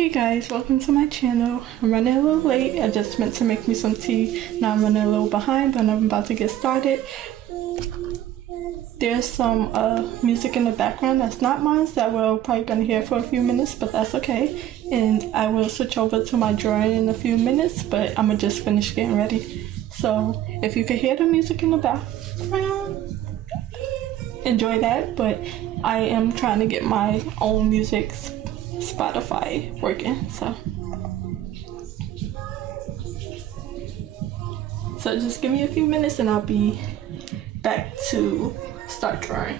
Hey guys, welcome to my channel. I'm running a little late. I just meant to make me some tea. Now I'm running a little behind, but I'm about to get started. There's some music in the background that's not mine that we're probably going to hear for a few minutes, but that's okay. And I will switch over to my drawing in a few minutes, but I'm going to just finish getting ready. So if you can hear the music in the background, enjoy that. But I am trying to get my own music Spotify working, so just give me a few minutes and I'll be back to start drawing.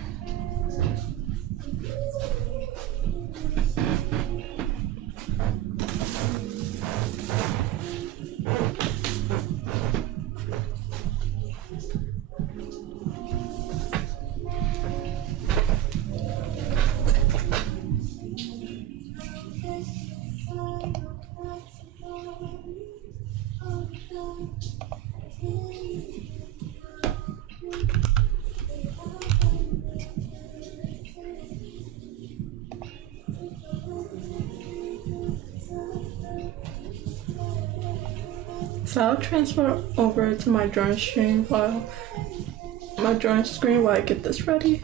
So I'll transfer over to my drawing screen while I get this ready.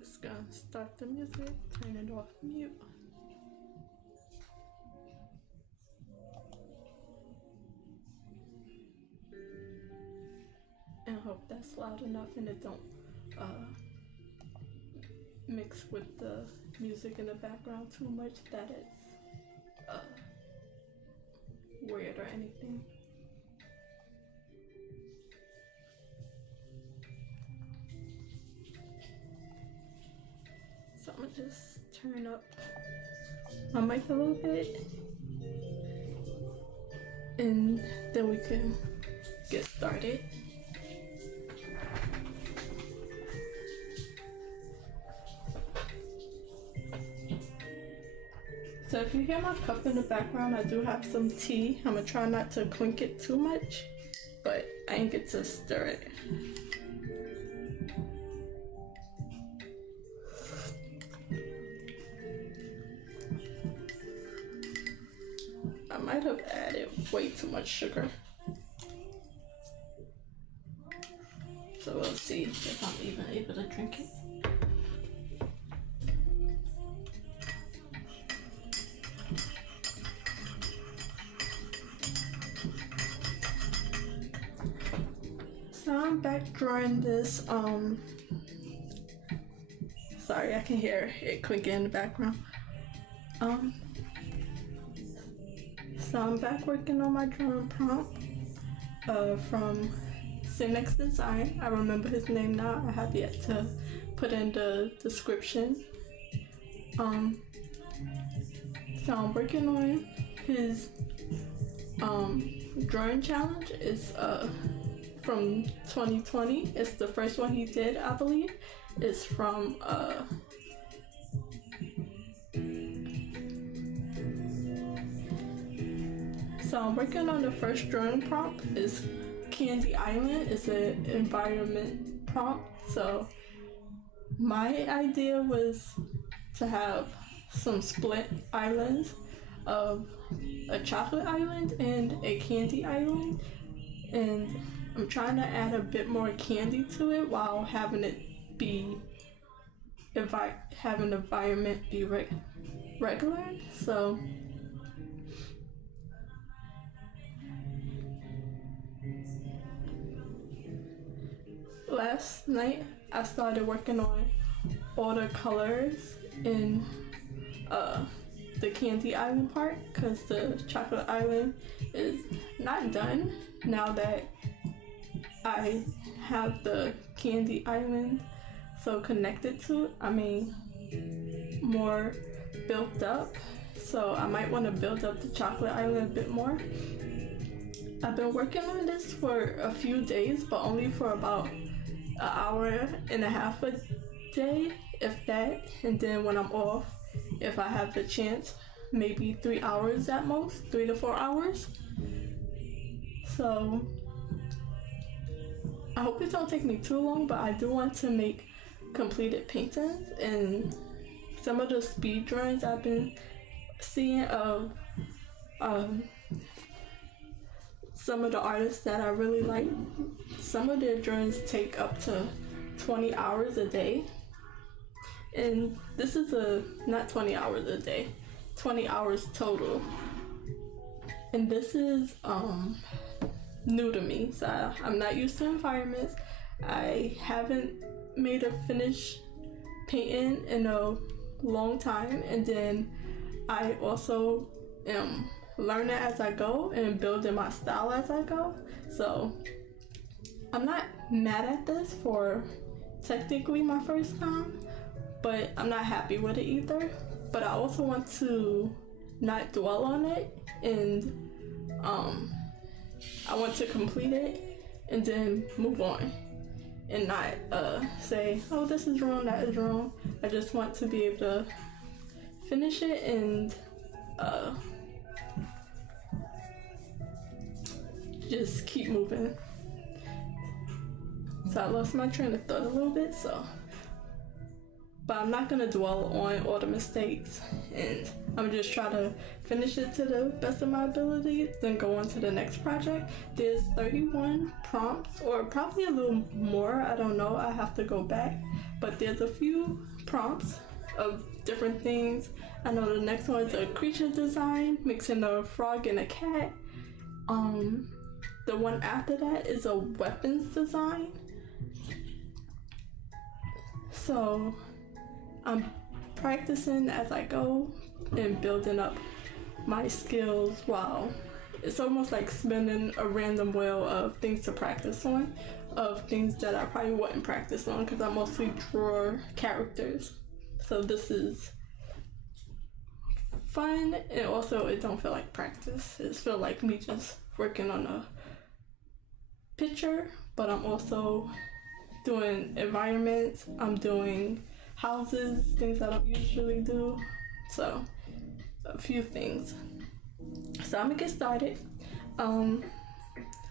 Just gonna start the music, turn it off mute. And I hope that's loud enough and it don't mix with the music in the background too much that it's weird or anything. So I'm gonna just turn up my mic a little bit and then we can get started. So if you hear my cup in the background, I do have some tea. I'm gonna try not to clink it too much, but I ain't get to stir it. I might have added way too much sugar. So we'll see if I'm even able to drink it. So I'm back drawing this, sorry, I can hear it clinking in the background. So I'm back working on my drawing prompt from Synnex Design. I remember his name now. I have yet to put in the description. So I'm working on his drawing challenge. It's from 2020. It's the first one he did, I believe. It's from so I'm working on the first drawing prompt. It's Candy Island. It's an environment prompt. So my idea was to have some split islands of a chocolate island and a candy island, and I'm trying to add a bit more candy to it while having it be having the environment be regular. So last night I started working on all the colors in the candy island part, because the chocolate island is not done now that I have the candy island so connected to it. I mean, more built up, so I might want to build up the chocolate island a bit more. I've been working on this for a few days, but only for about an hour and a half a day, if that. And then when I'm off, if I have the chance, maybe 3 hours at most, 3 to 4 hours. So I hope it don't take me too long, but I do want to make completed paintings. And some of the speed drawings I've been seeing of some of the artists that I really like, some of their drawings take up to 20 hours a day. And this is not 20 hours a day, 20 hours total. And this is new to me, so I'm not used to environments. I haven't made a finished painting in a long time, and then I also am learning as I go and building my style as I go. So I'm not mad at this for technically my first time, but I'm not happy with it either. But I also want to not dwell on it, and I want to complete it and then move on and not say, oh, this is wrong, that is wrong. I just want to be able to finish it and just keep moving. So I lost my train of thought a little bit, but I'm not gonna dwell on all the mistakes, and I'm just try to finish it to the best of my ability, then go on to the next project. There's 31 prompts, or probably a little more, I don't know, I have to go back, but there's a few prompts of different things. I know the next one is a creature design, mixing a frog and a cat. The one after that is a weapons design. So I'm practicing as I go and building up my skills while it's almost like spinning a random wheel of things to practice on, of things that I probably wouldn't practice on because I mostly draw characters. So this is fun, and also it don't feel like practice. It feel like me just working on a picture, but I'm also doing environments, I'm doing houses, things I don't usually do, so a few things. So I'm gonna get started.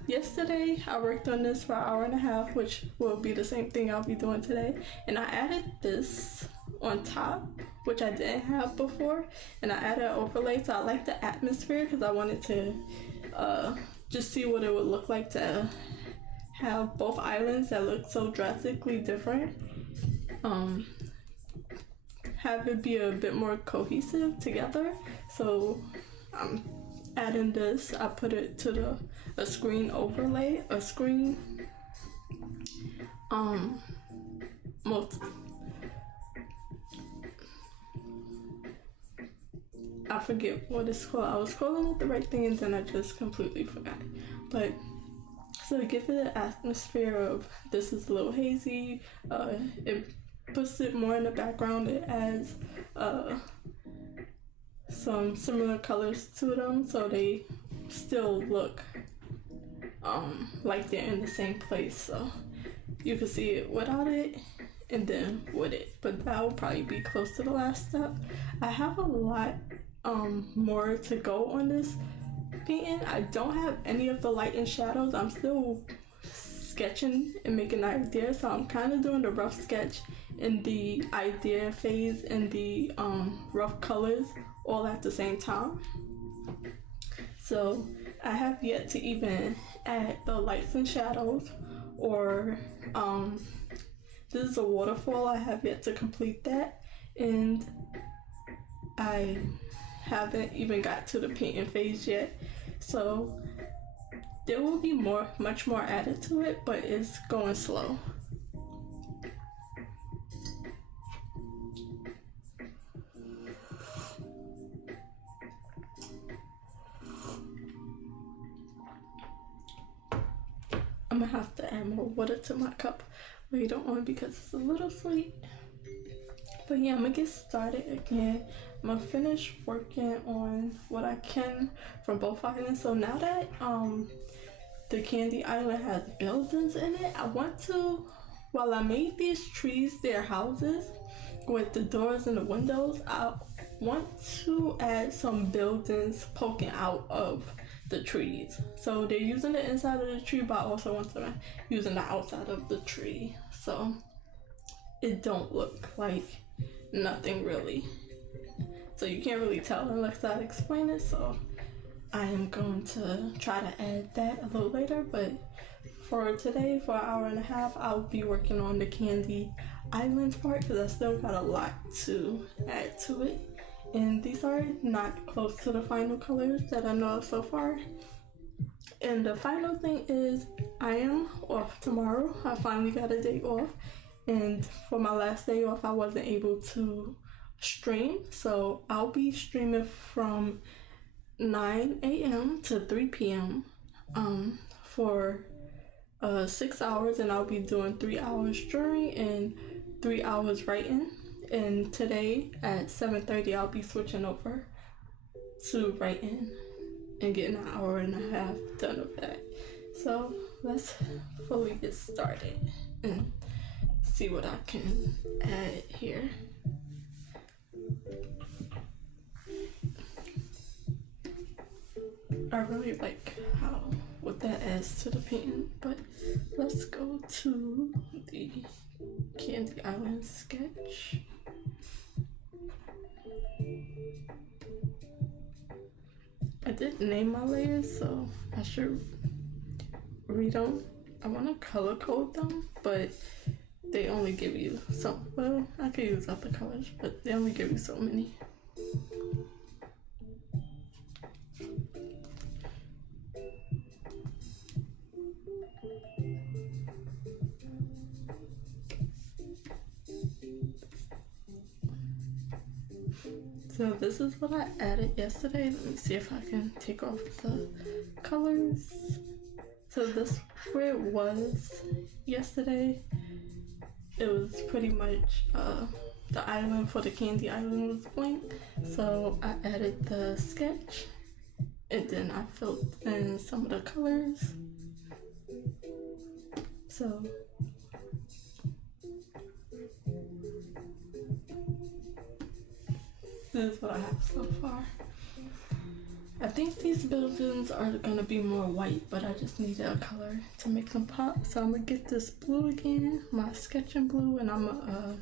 Yesterday I worked on this for an hour and a half, which will be the same thing I'll be doing today, and I added this on top, which I didn't have before, and I added an overlay. So I like the atmosphere because I wanted to just see what it would look like to have both islands that look so drastically different, have it be a bit more cohesive together. So I'm adding this. I put it to a screen overlay, a screen I forget what it's called. I was calling it the right thing and then I just completely forgot. But so to give it an atmosphere of this is a little hazy, it puts it more in the background. It adds some similar colors to them so they still look like they're in the same place. So you can see it without it and then with it, but that will probably be close to the last step. I have a lot more to go on this painting. I don't have any of the light and shadows. I'm still sketching and making an idea, so I'm kind of doing the rough sketch in the idea phase and the rough colors all at the same time. So I have yet to even add the lights and shadows, or this is a waterfall. I have yet to complete that, and I haven't even got to the painting phase yet. So there will be much more added to it, but it's going slow. I'm gonna have to add more water to my cup later on because it's a little sweet. But yeah, I'm gonna get started again. I'm gonna finish working on what I can from both islands. So now that the Candy Island has buildings in it, I want to while I made these trees their houses with the doors and the windows, I want to add some buildings poking out of the trees. So they're using the inside of the tree, but I also want them using the outside of the tree, so it don't look like nothing really. So you can't really tell unless I explain it. So I am going to try to add that a little later, but for today, for an hour and a half, I'll be working on the Candy Islands part because I still got a lot to add to it. And these are not close to the final colors that I know of so far. And the final thing is I am off tomorrow. I finally got a day off. And for my last day off, I wasn't able to stream. So I'll be streaming from 9 a.m. to 3 p.m. For 6 hours, and I'll be doing 3 hours drawing and 3 hours writing. And today at 7:30 I'll be switching over to writing and getting an hour and a half done of that. So let's fully get started and see what I can add here. I really like what that adds to the painting, but let's go to the Candy Island sketch. I did name my layers, so I should read them. I want to color code them, but they only give you some. Well, I could use other colors, but they only give you so many. So this is what I added yesterday. Let me see if I can take off the colors. So this where it was yesterday. It was pretty much the island for the Candy Island was blank. So I added the sketch and then I filled in some of the colors. So this is what I have so far. I think these buildings are gonna be more white, but I just needed a color to make them pop. So I'm gonna get this blue again, my sketching blue, and I'm gonna,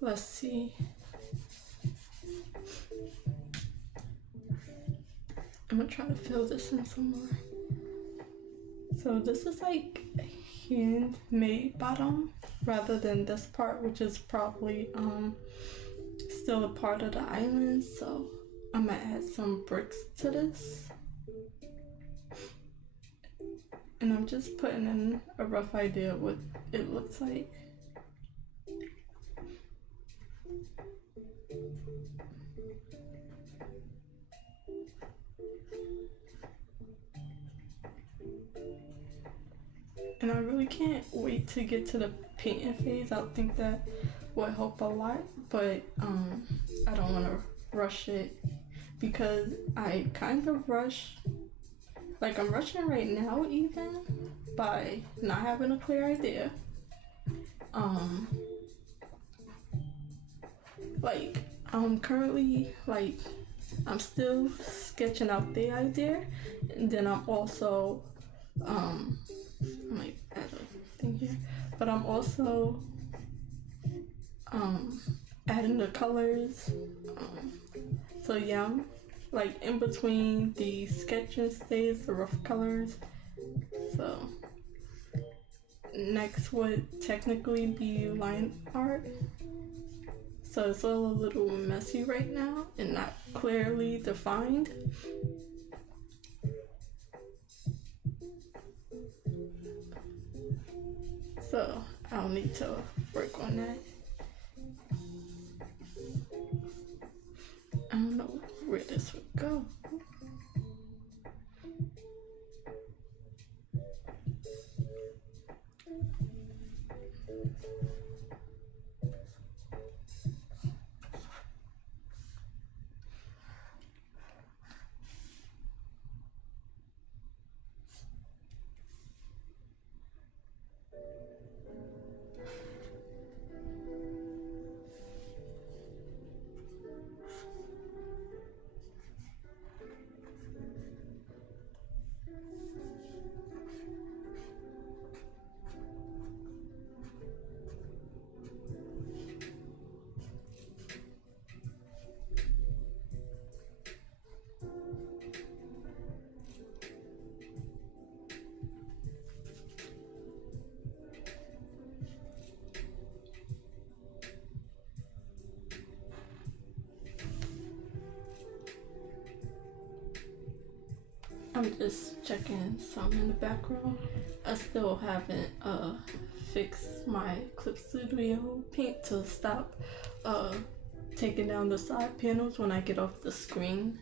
let's see. I'm gonna try to fill this in some more. So this is like handmade bottom rather than this part, which is probably still a part of the island. So I'm gonna add some bricks to this, and I'm just putting in a rough idea of what it looks like. And I really can't wait to get to the painting phase. I think that will help a lot, but I don't want to rush it because I kind of rush. Like I'm rushing right now even by not having a clear idea. Like I'm currently I'm still sketching out the idea, and then I'm also I might add a thing here, but I'm also adding the colors. So yeah, I'm like in between the sketching stage, the rough colors. So next would technically be line art. So it's all a little messy right now and not clearly defined. So I'll need to work on that. I don't know where this would go. I'm just checking some in the background. I still haven't fixed my Clip Studio paint to stop taking down the side panels when I get off the screen.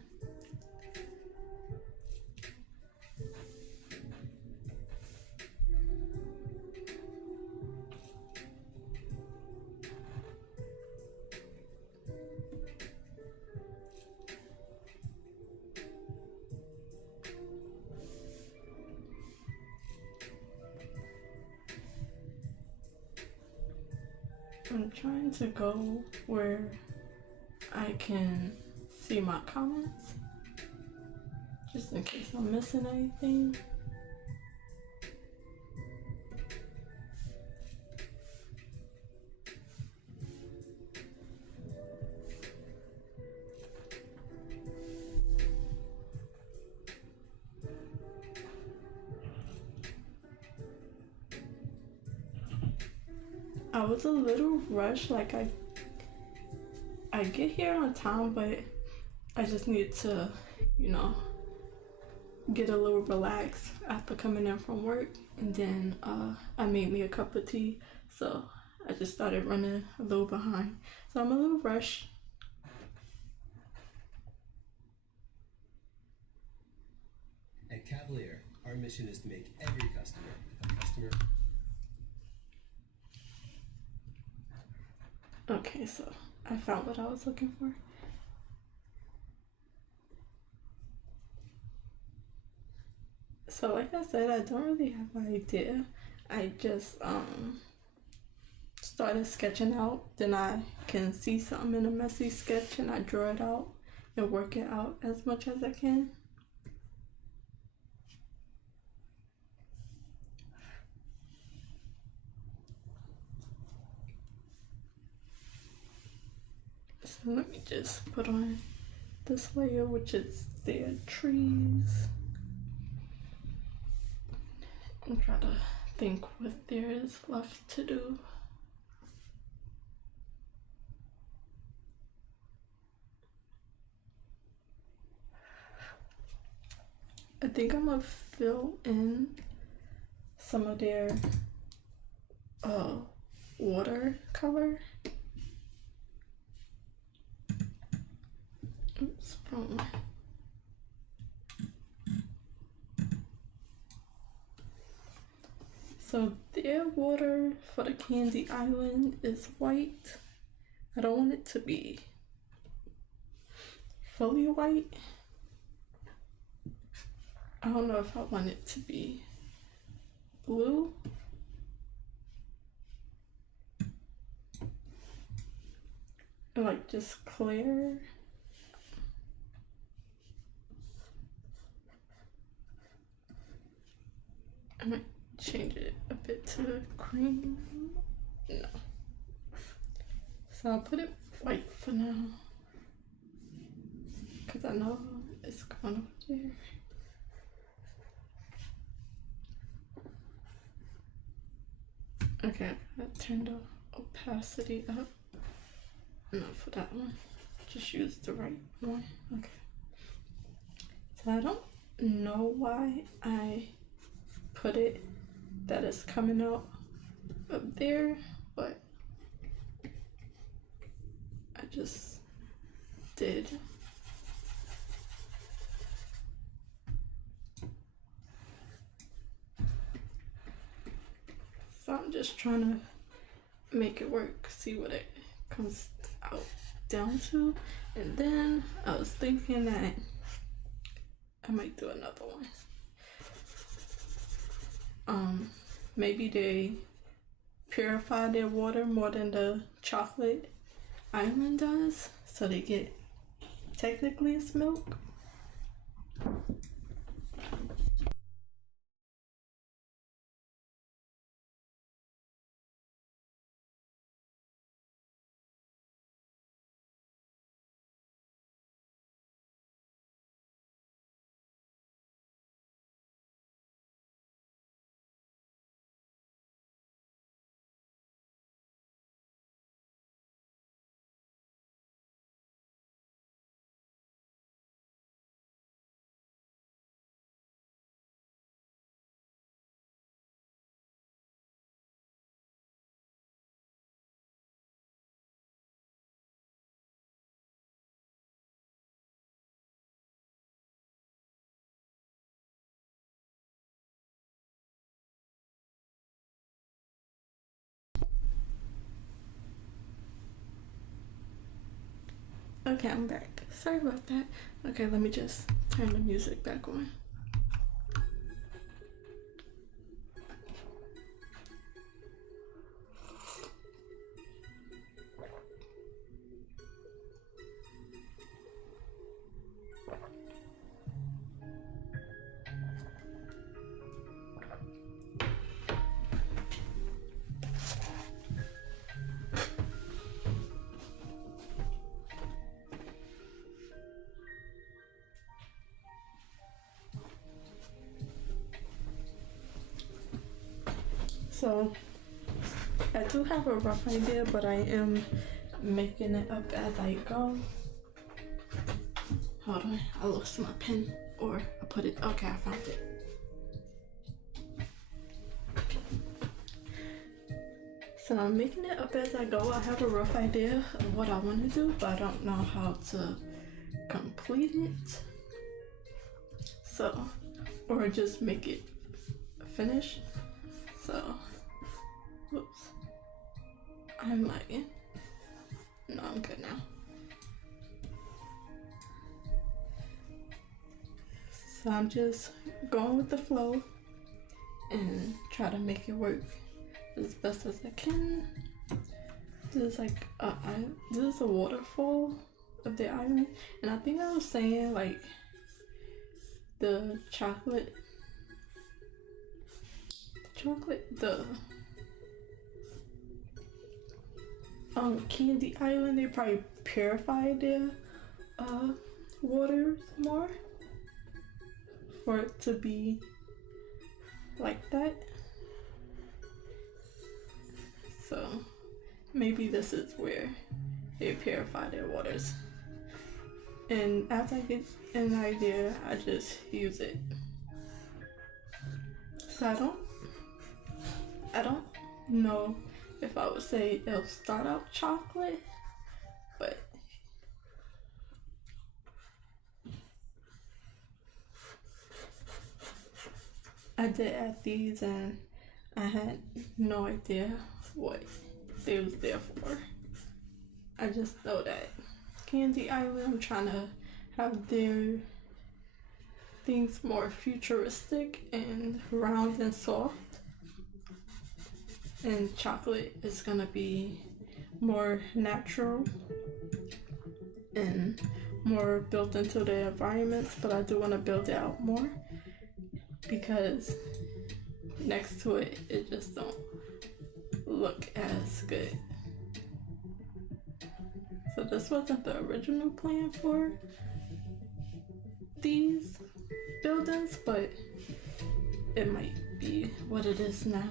I'm trying to go where I can see my comments, just in case I'm missing anything. I was a little rushed, like I get here on time, but I just need to, you know, get a little relaxed after coming in from work. And then I made me a cup of tea, so I just started running a little behind. So I'm a little rushed. At Cavalier, our mission is to make every customer a customer. Okay, so I found what I was looking for. So like I said, I don't really have an idea. I just started sketching out, then I can see something in a messy sketch and I draw it out and work it out as much as I can. So let me just put on this layer, which is their trees, and try to think what there is left to do. I think I'm gonna fill in some of their watercolor. Oops, wrong. So their water for the Candy Island is white. I don't want it to be fully white. I don't know if I want it to be blue. Or like just clear. I might change it a bit to cream. No. So I'll put it white for now, because I know it's going over there. Okay, I turned the opacity up. Not for that one. Just use the right one. Okay. So I don't know why I put it that it's coming out up there, but I just did. So I'm just trying to make it work, see what it comes out down to. And then I was thinking that I might do another one. Maybe they purify their water more than the chocolate island does, so they get technically it's milk. Okay, I'm back. Sorry about that. Okay, let me just turn the music back on. So I do have a rough idea, but I am making it up as I go. Hold on, I lost my pen, or I put it, okay, I found it. So I'm making it up as I go. I have a rough idea of what I want to do, but I don't know how to complete it. So, or just make it finish. So, whoops. I'm lagging. No, I'm good now. So I'm just going with the flow and try to make it work as best as I can. This is like this is a waterfall of the island, and I think I was saying like the chocolate, the Candy Island, they probably purify their waters more for it to be like that. So maybe this is where they purify their waters. And as I get an idea, I just use it. So I don't know if I would say it'll start out chocolate, but I did add these and I had no idea what they was there for. I just know that Candy Island, I'm trying to have their things more futuristic and round and soft. And chocolate is gonna be more natural and more built into the environments, but I do want to build it out more because next to it, it just don't look as good. So this wasn't the original plan for these buildings, but it might be what it is now.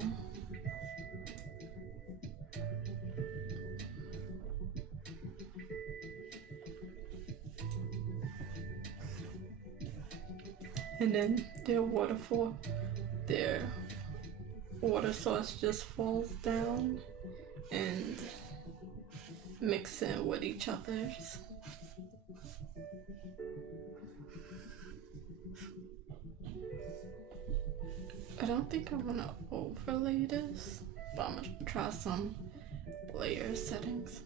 And then their waterfall, their water source just falls down and mix in with each other's. I don't think I want to overlay this, but I'm gonna try some layer settings.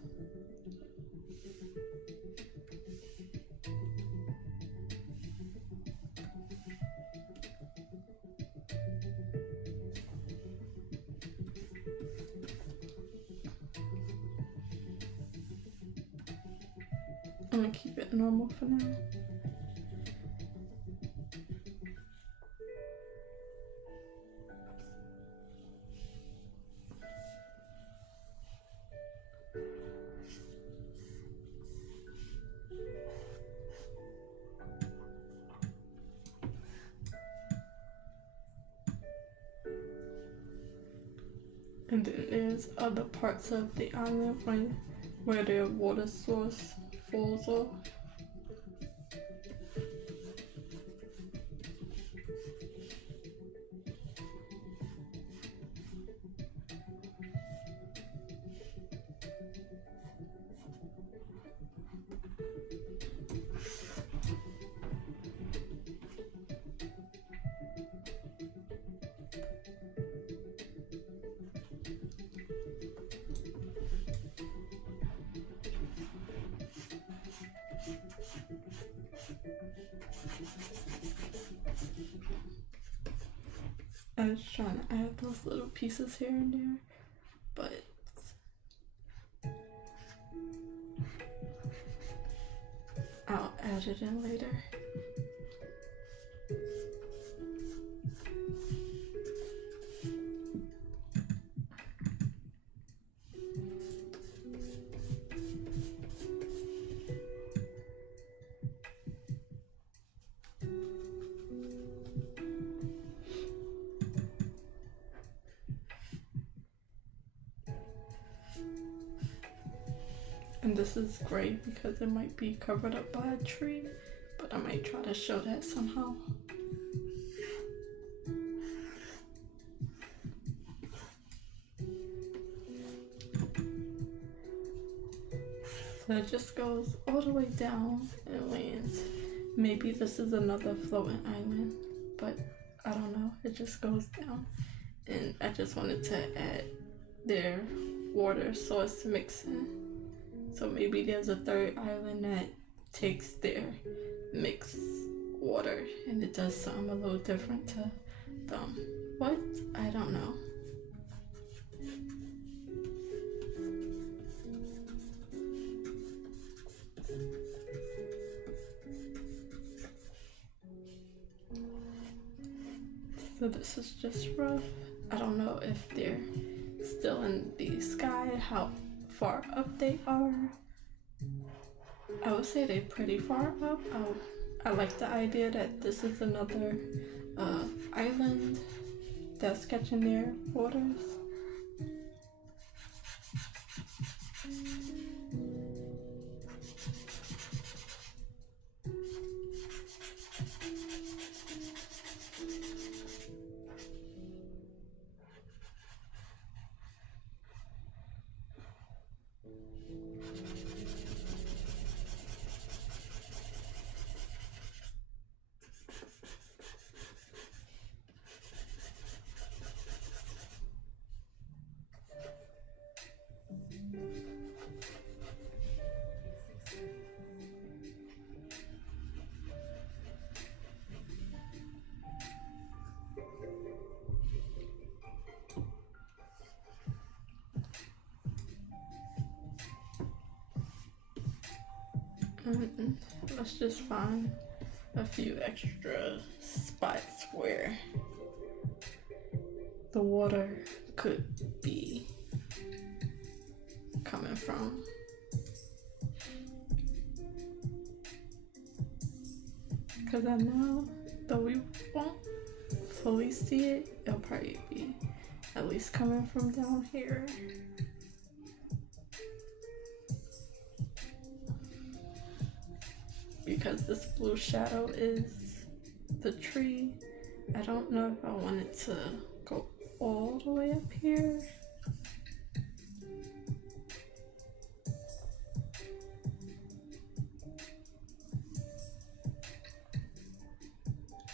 I'm gonna keep it normal for now. And then there's other parts of the island where their water source falls off. just trying to add those little pieces here and there, but I'll add it in later. And this is great because it might be covered up by a tree, but I might try to show that somehow. So it just goes all the way down and lands. Maybe this is another floating island, but I don't know. It just goes down. And I just wanted to add their water source mixing. So maybe there's a third island that takes their mixed water and it does something a little different to them. What? I don't know. So this is just rough. I don't know if they're still in the sky, how far up they are. I would say they're pretty far up. I like the idea that this is another island that's catching their waters. Let's just find a few extra spots where the water could be coming from. Because I know though we won't fully see it, it'll probably be at least coming from down here. Because this blue shadow is the tree. I don't know if I want it to go all the way up here.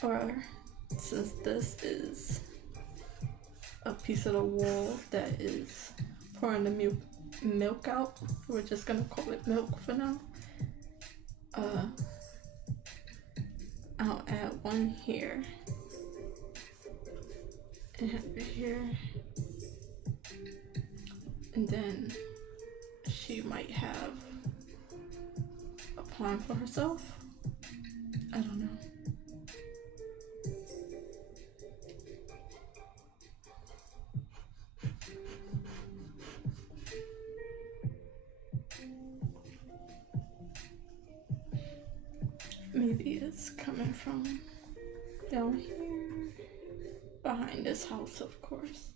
Or since this is a piece of the wall that is pouring the milk out, we're just gonna call it milk for now. I'll add one here and here, and then she might have a plan for herself. I don't know. Maybe it's coming from down here, behind this house, of course.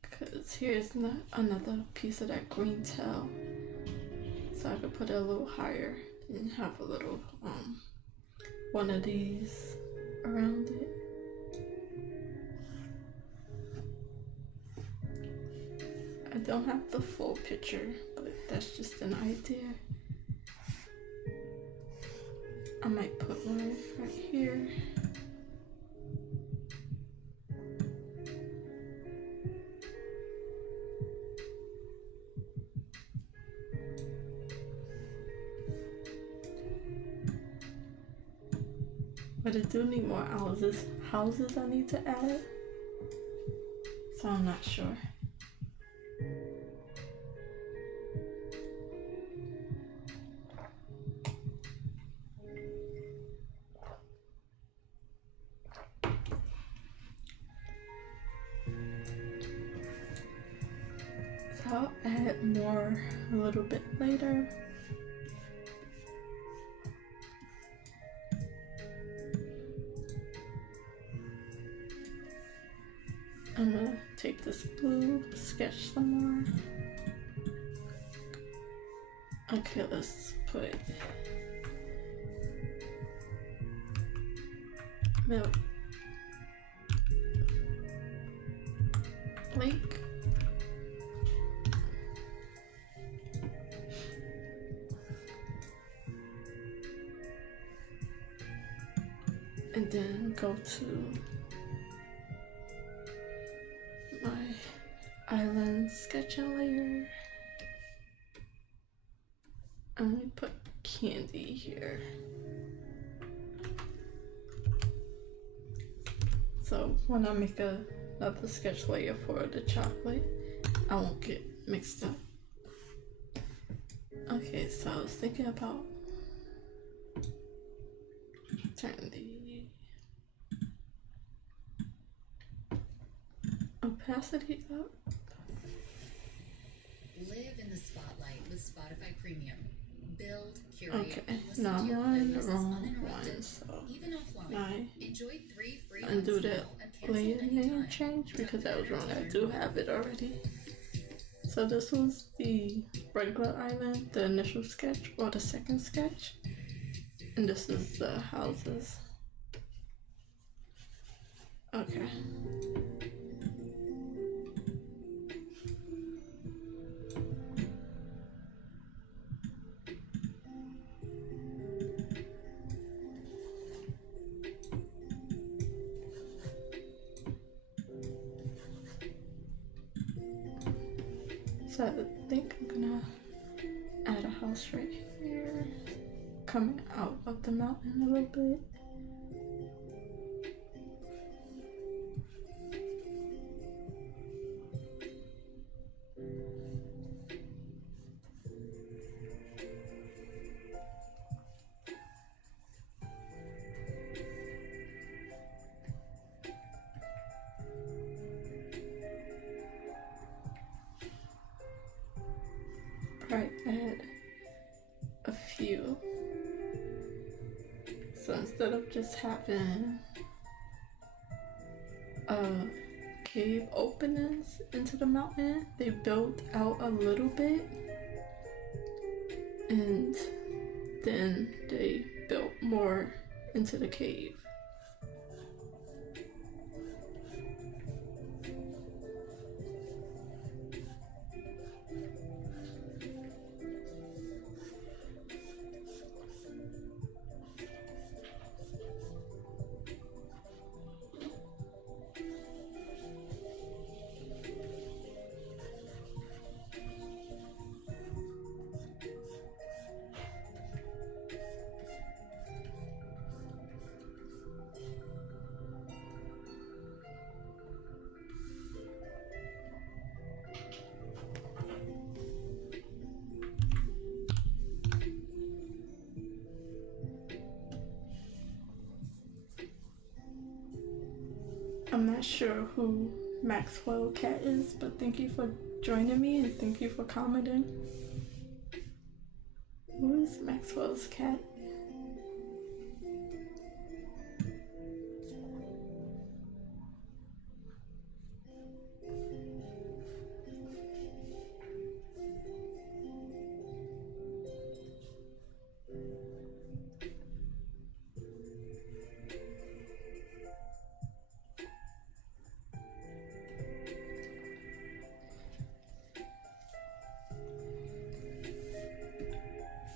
Because here's another piece of that green tail. So I could put it a little higher and have a little, one of these around it. I don't have the full picture, but that's just an idea. I might put one right here. But I do need more houses I need to add. So I'm not sure. So I'll add more a little bit later. I'm gonna take this blue, sketch some more. Okay, let's put milk lake. And then go to my island sketching layer. I'm gonna put candy here. So when I make another sketch layer for the chocolate, I won't get mixed up. Okay, so I was thinking about turning the opacity up. Live in the spotlight with Spotify Premium. Build, curate, Okay, and listen now to I'm your on the playlists wrong uninterrupted, one, so even offline. I Enjoy 3 free undo months that now and cancel layer name anytime. change because that was wrong. I do have it already. So this was the regular island, the initial sketch or the second sketch, and this is the houses. Okay. So I think I'm gonna add a house right here, coming out of the mountain a little bit. Right, add a few. So instead of just having cave openings into the mountain, they built out a little bit and then they built more into the cave. I'm not sure who Maxwell Cat is, but thank you for joining me and thank you for commenting. Who is Maxwell's cat?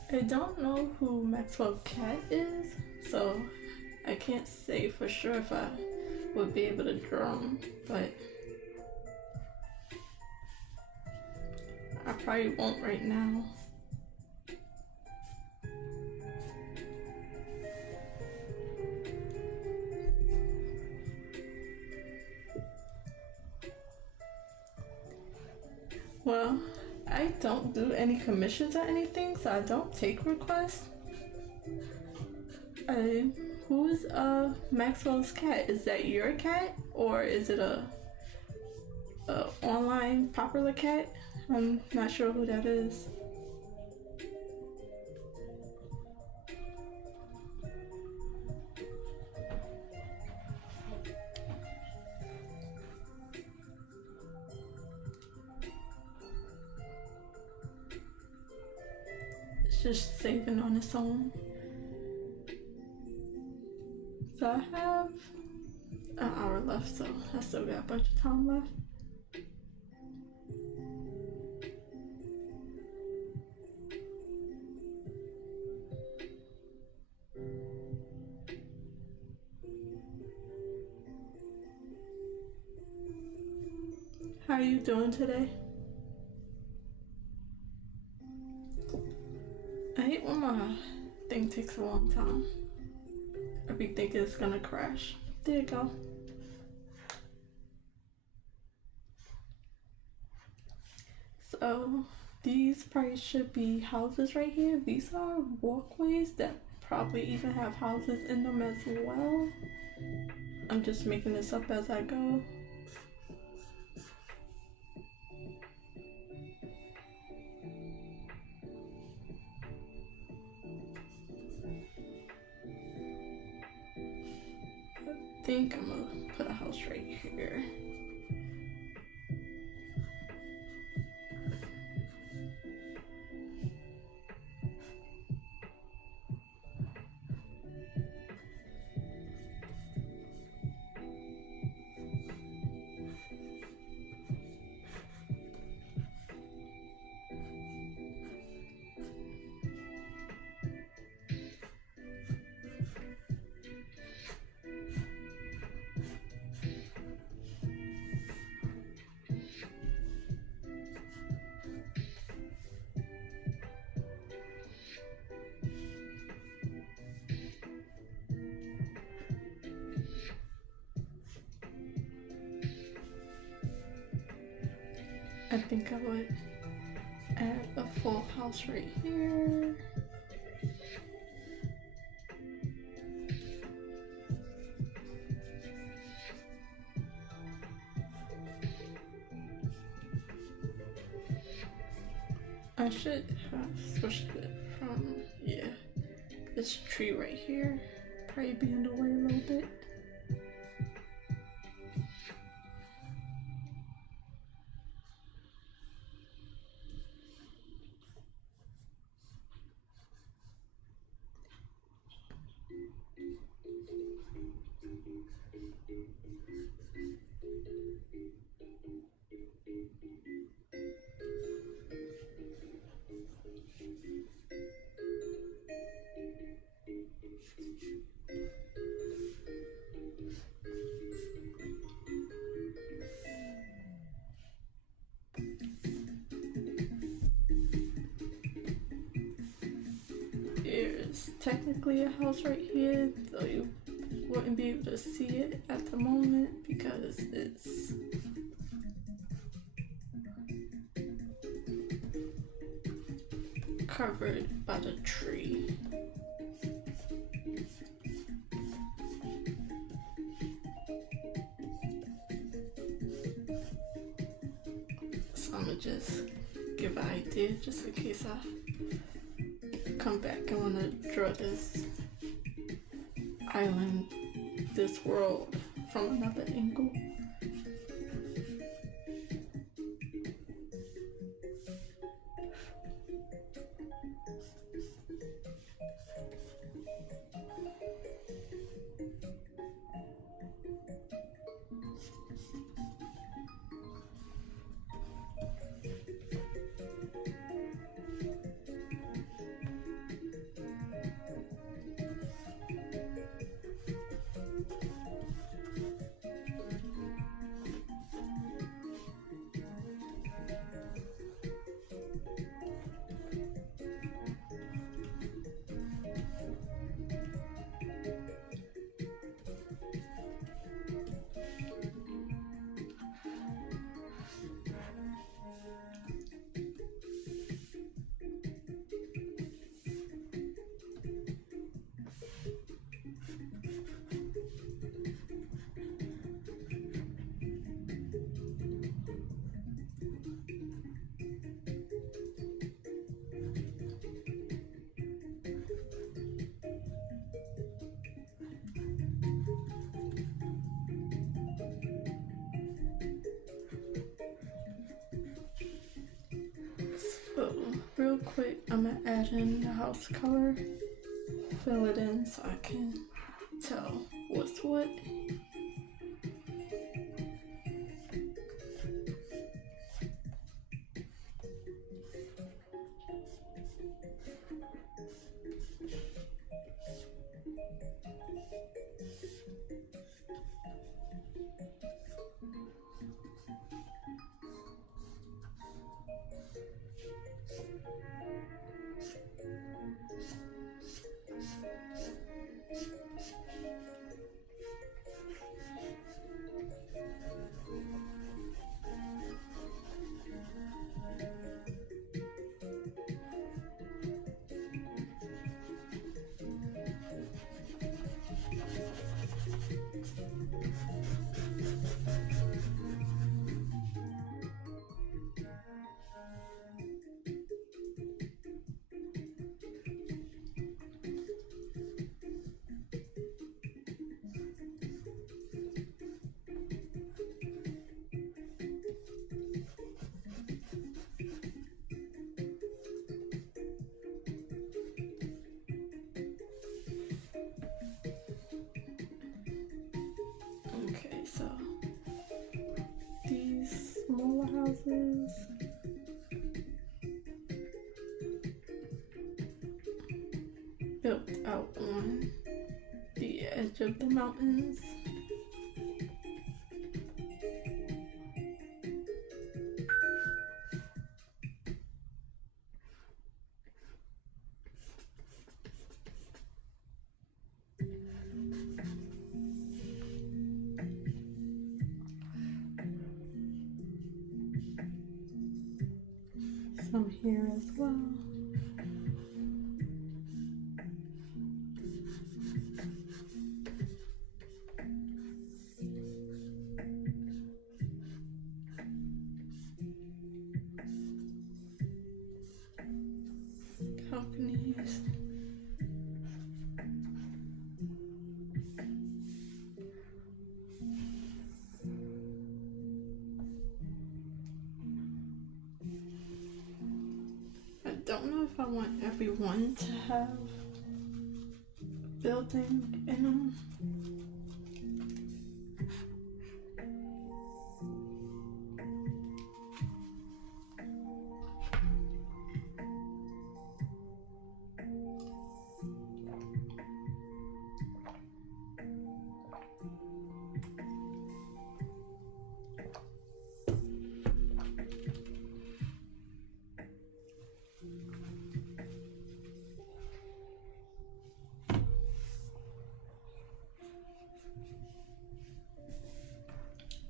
I don't know who Maxwell Cat is, so I can't say for sure if I would be able to draw him, but I probably won't right now. Well, I don't do any commissions or anything, so I don't take requests. Who's Maxwell's cat? Is that your cat, or is it a online popular cat? I'm not sure who that is. It's just saving on its own. So I have an hour left, so I still got a bunch of time left. How are you doing today? I hate when my thing takes a long time. I be thinking it's gonna crash. There you go. So these probably should be houses right here. These are walkways that probably even have houses in them as well. I'm just making this up as I go. I think I'm gonna put a house right here. I think I would add a full house right here. I should have switched it from, this tree right here. Probably be in the way a little bit. There's technically a house right here, though you wouldn't be able to see it at the moment because it's covered by the tree. So I'm gonna just give an idea just in case I come back and want to draw this island, this world from another angle. quick, I'm gonna add in the house color, fill it in so I can tell what's what. Okay, so these smaller houses, built out on the edge of the mountains. Some here as well. Balconies. I don't know if I want everyone to have a building in them.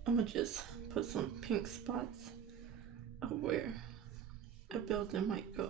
I'm gonna just put some pink spots of where a building might go.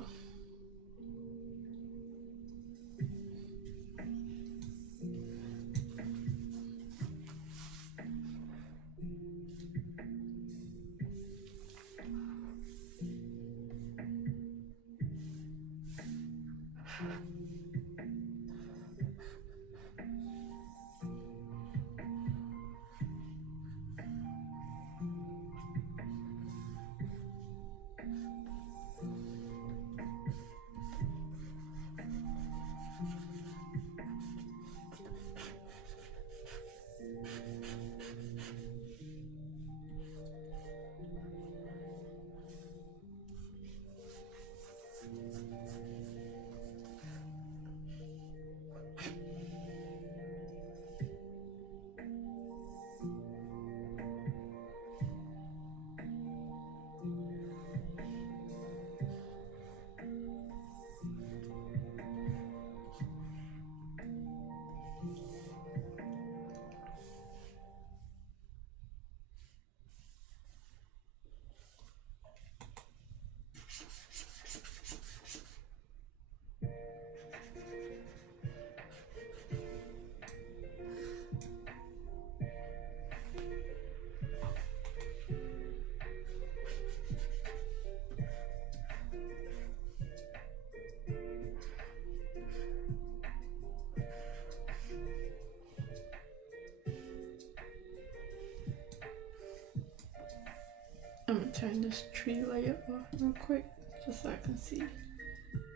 I'm gonna turn this tree layer off real quick just so I can see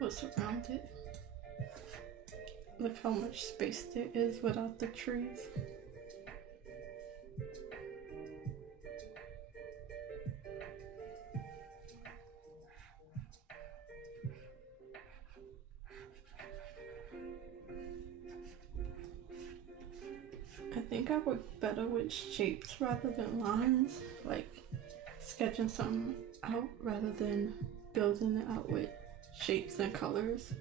what's around it. Look how much space there is without the trees. I think I work better with shapes rather than lines, like sketching something out rather than building it out with shapes and colors.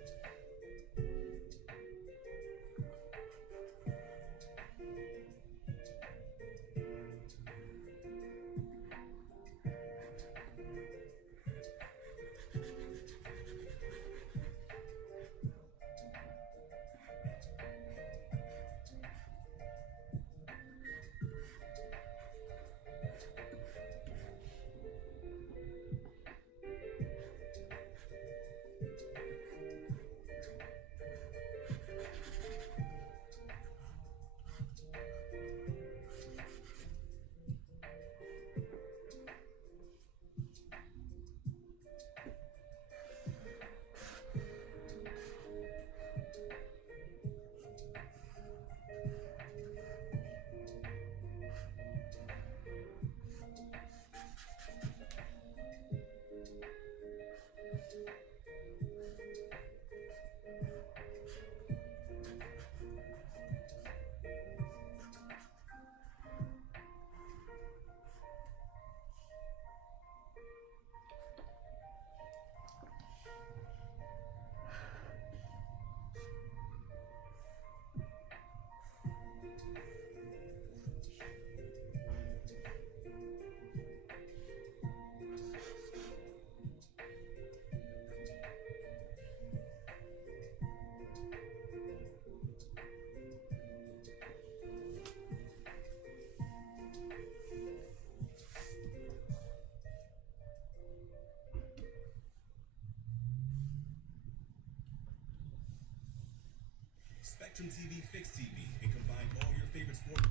Spectrum TV, Fixed TV, and combine all your favorite sports.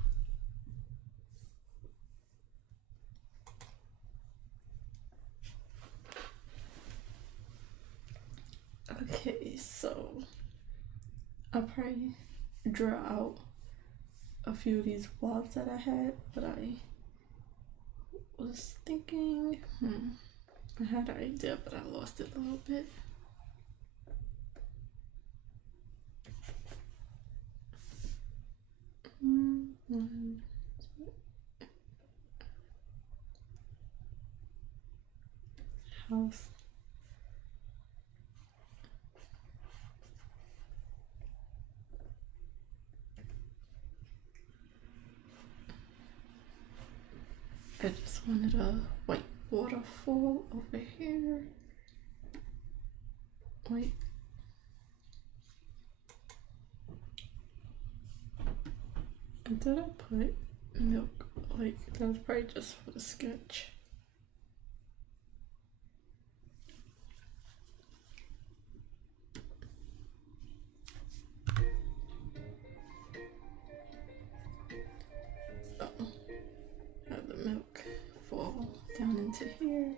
Okay, so I'll probably draw out a few of these blobs that I had, but I was thinking, I had an idea, but I lost it a little bit. House. I just wanted a white waterfall over here. White. And did I put milk? Like, that was probably just for the sketch. So, have the milk fall down into here.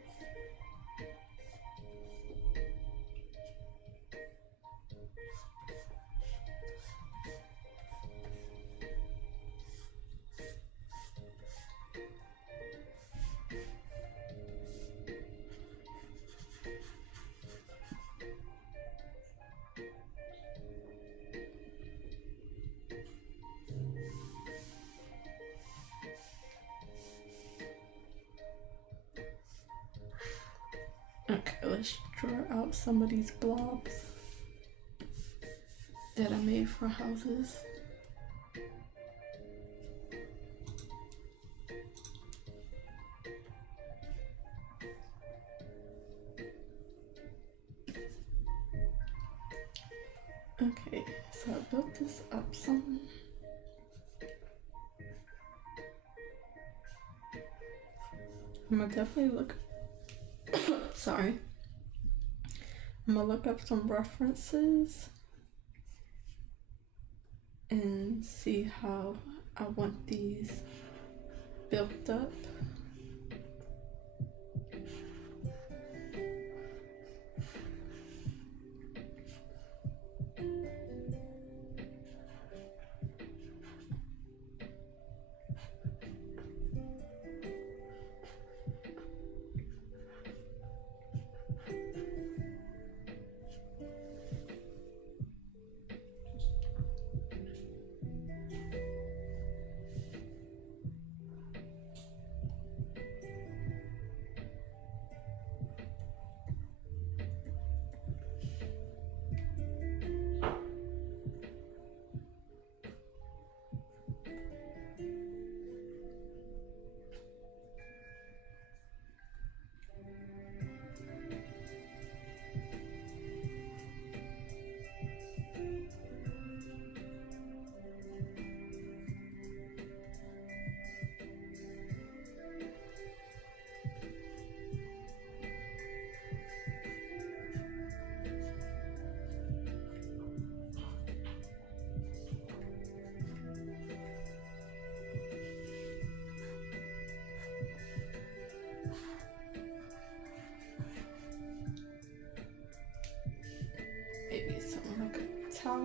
Okay, let's draw out some of these blobs that I made for houses. Okay, so I built this up some. I'm gonna definitely look sorry. I'm gonna look up some references and see how I want these built up.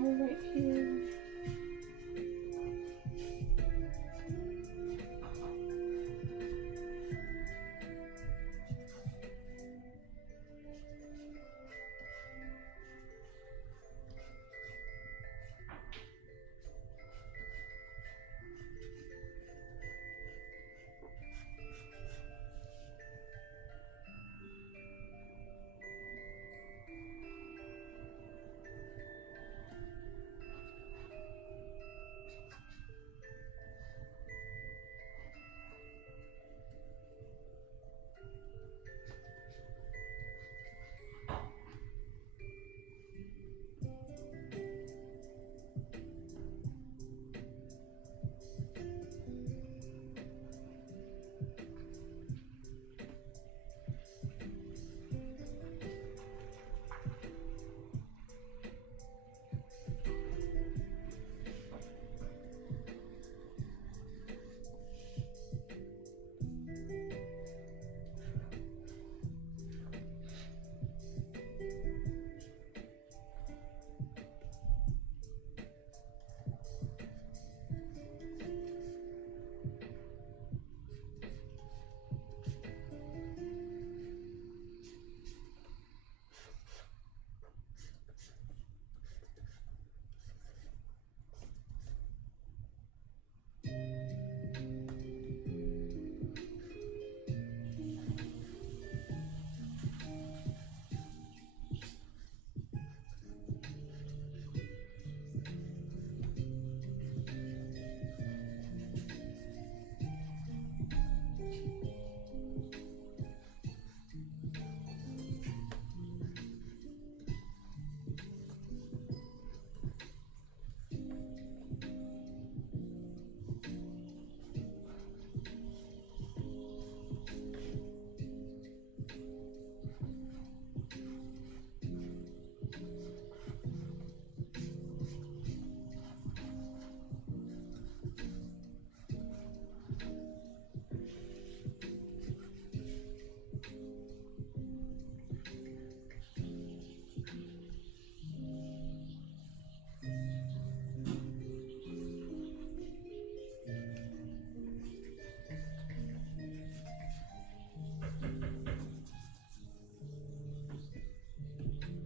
color right here.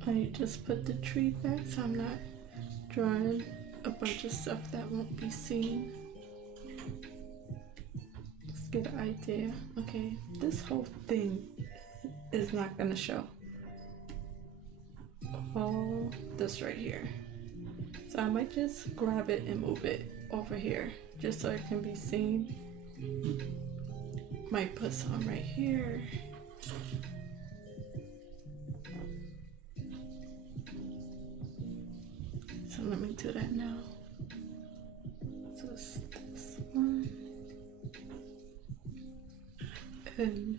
I just put the tree back so I'm not drawing a bunch of stuff that won't be seen. Let's get an idea. Okay, this whole thing is not gonna show. All this right here. So I might just grab it and move it over here just so it can be seen. Might put some right here. So let me do that now. So it's this one. And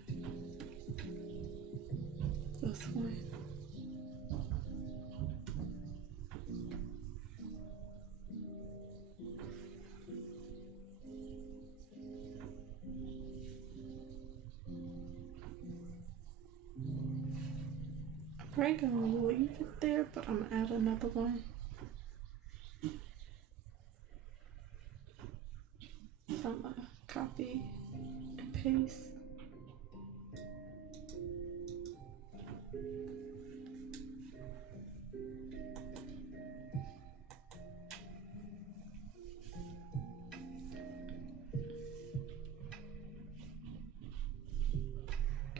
this one. I'm probably gonna leave it there, but I'm gonna add another one. So I'm gonna copy and paste.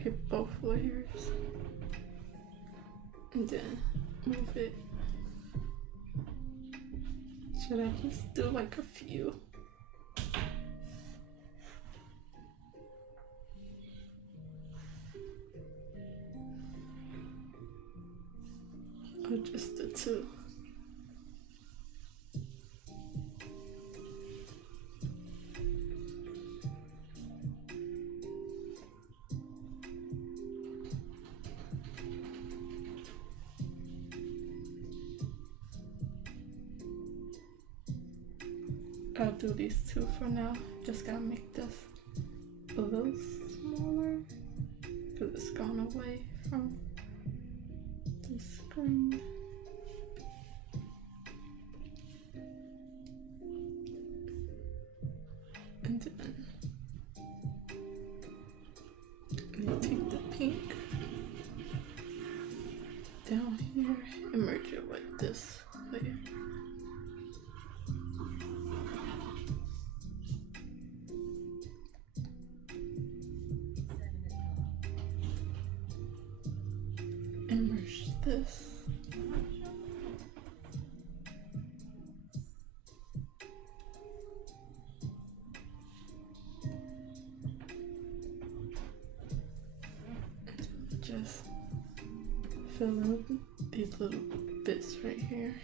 Get both layers and then move it. Should I just do like a few? Or just the two? I'll do these two for now. Just gotta make this a little smaller because it's gone away from the screen. pink down here and merge it with this layer. And merge this. Just fill in these little bits right here.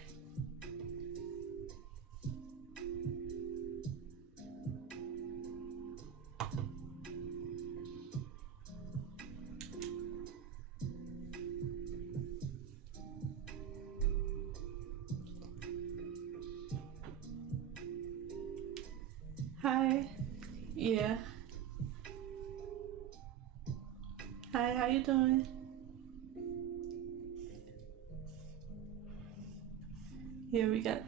Hi. Yeah. Hi, how you doing? Yeah, we got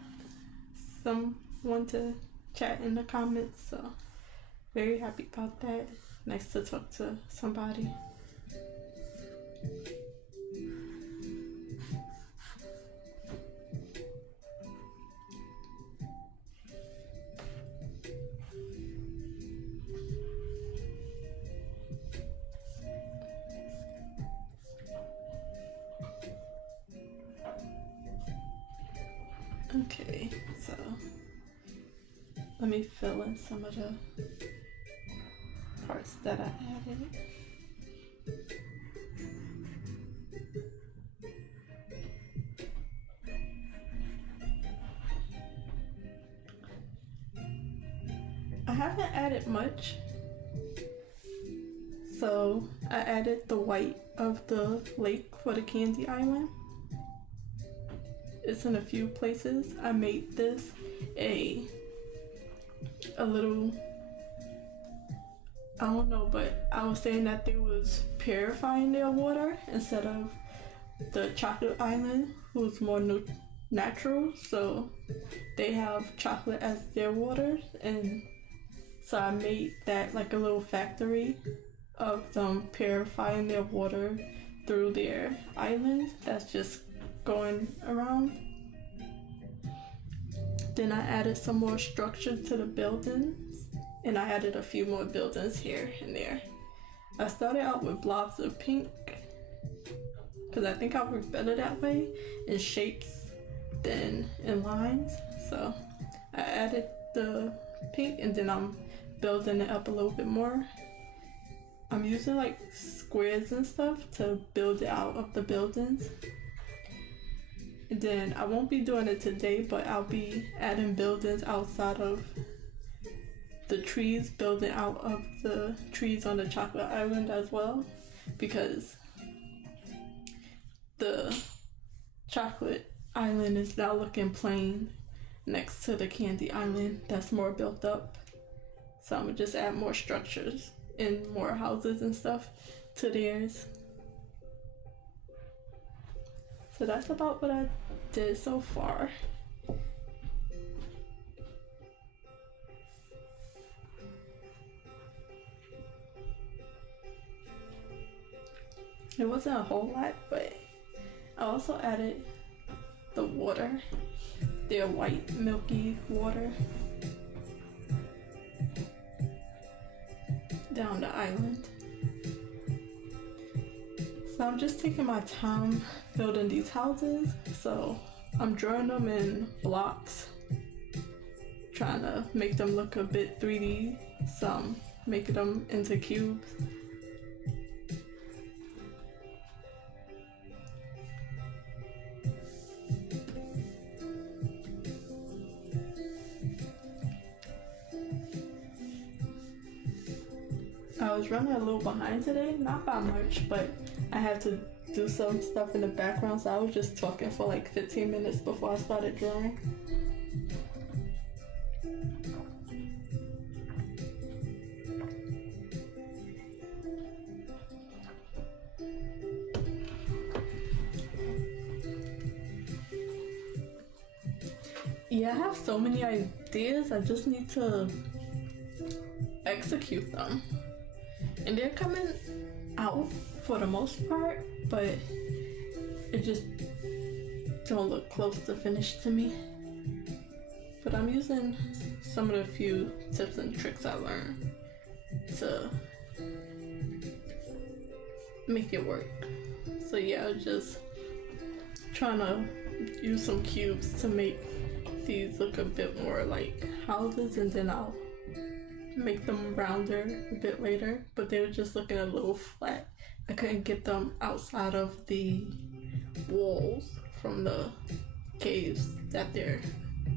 someone to chat in the comments, so very happy about that. Nice to talk to somebody. Okay, so let me fill in some of the parts that I added. I haven't added much, so I added the white of the lake for the candy island. It's in a few places. I made this a little, I don't know, but I was saying that they was purifying their water instead of the chocolate island, who's more natural, so they have chocolate as their water, and so I made that like a little factory of them purifying their water through their island that's just going around. Then I added some more structure to the buildings, and I added a few more buildings here and there. I started out with blobs of pink because I think I work better that way in shapes than in lines. So I added the pink, and then I'm building it up a little bit more. I'm using like squares and stuff to build it out of the buildings. And then I won't be doing it today, but I'll be adding buildings outside of the trees, building out of the trees on the chocolate island as well, because the chocolate island is now looking plain next to the candy island that's more built up. So I'm gonna just add more structures and more houses and stuff to theirs. So that's about what I did so far. It wasn't a whole lot, but I also added the water, their white milky water, down the island. So I'm just taking my time building these houses. So I'm drawing them in blocks, trying to make them look a bit 3D, some making them into cubes. I was running a little behind today, not by much, but I had to do some stuff in the background, so I was just talking for like 15 minutes before I started drawing. Yeah, I have so many ideas, I just need to execute them. And they're coming out for the most part, but it just don't look close to finished to me. But I'm using some of the few tips and tricks I learned to make it work. So yeah, just trying to use some cubes to make these look a bit more like houses, and then I'll make them rounder a bit later, but they were just looking a little flat. I couldn't get them outside of the walls from the caves that they're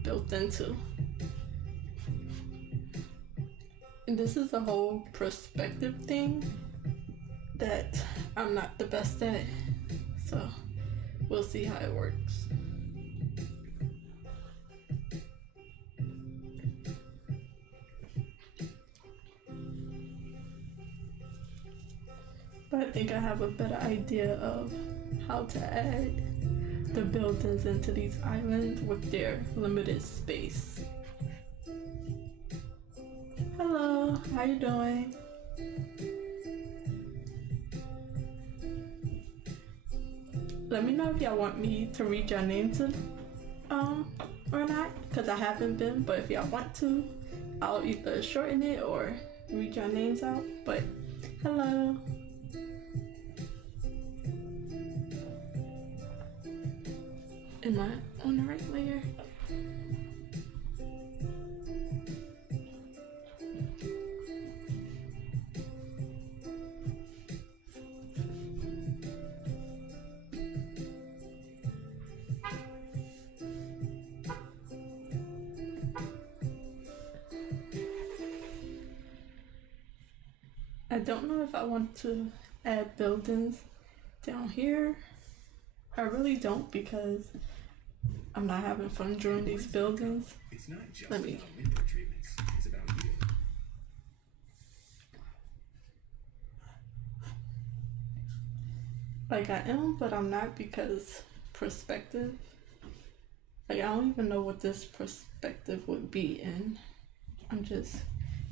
built into. And this is a whole perspective thing that I'm not the best at, so we'll see how it works. But I think I have a better idea of how to add the buildings into these islands with their limited space. Hello, how you doing? Let me know if y'all want me to read your name to or not, because I haven't been, but if y'all want to, I'll either shorten it or read your names out. But hello. Am I on the right layer? I don't know if I want to add buildings down here. I really don't, because I'm not having fun drawing these buildings. It's not just Let me. about window treatments. It's about you. Like I am, but I'm not, because perspective. Like I don't even know what this perspective would be in. I'm just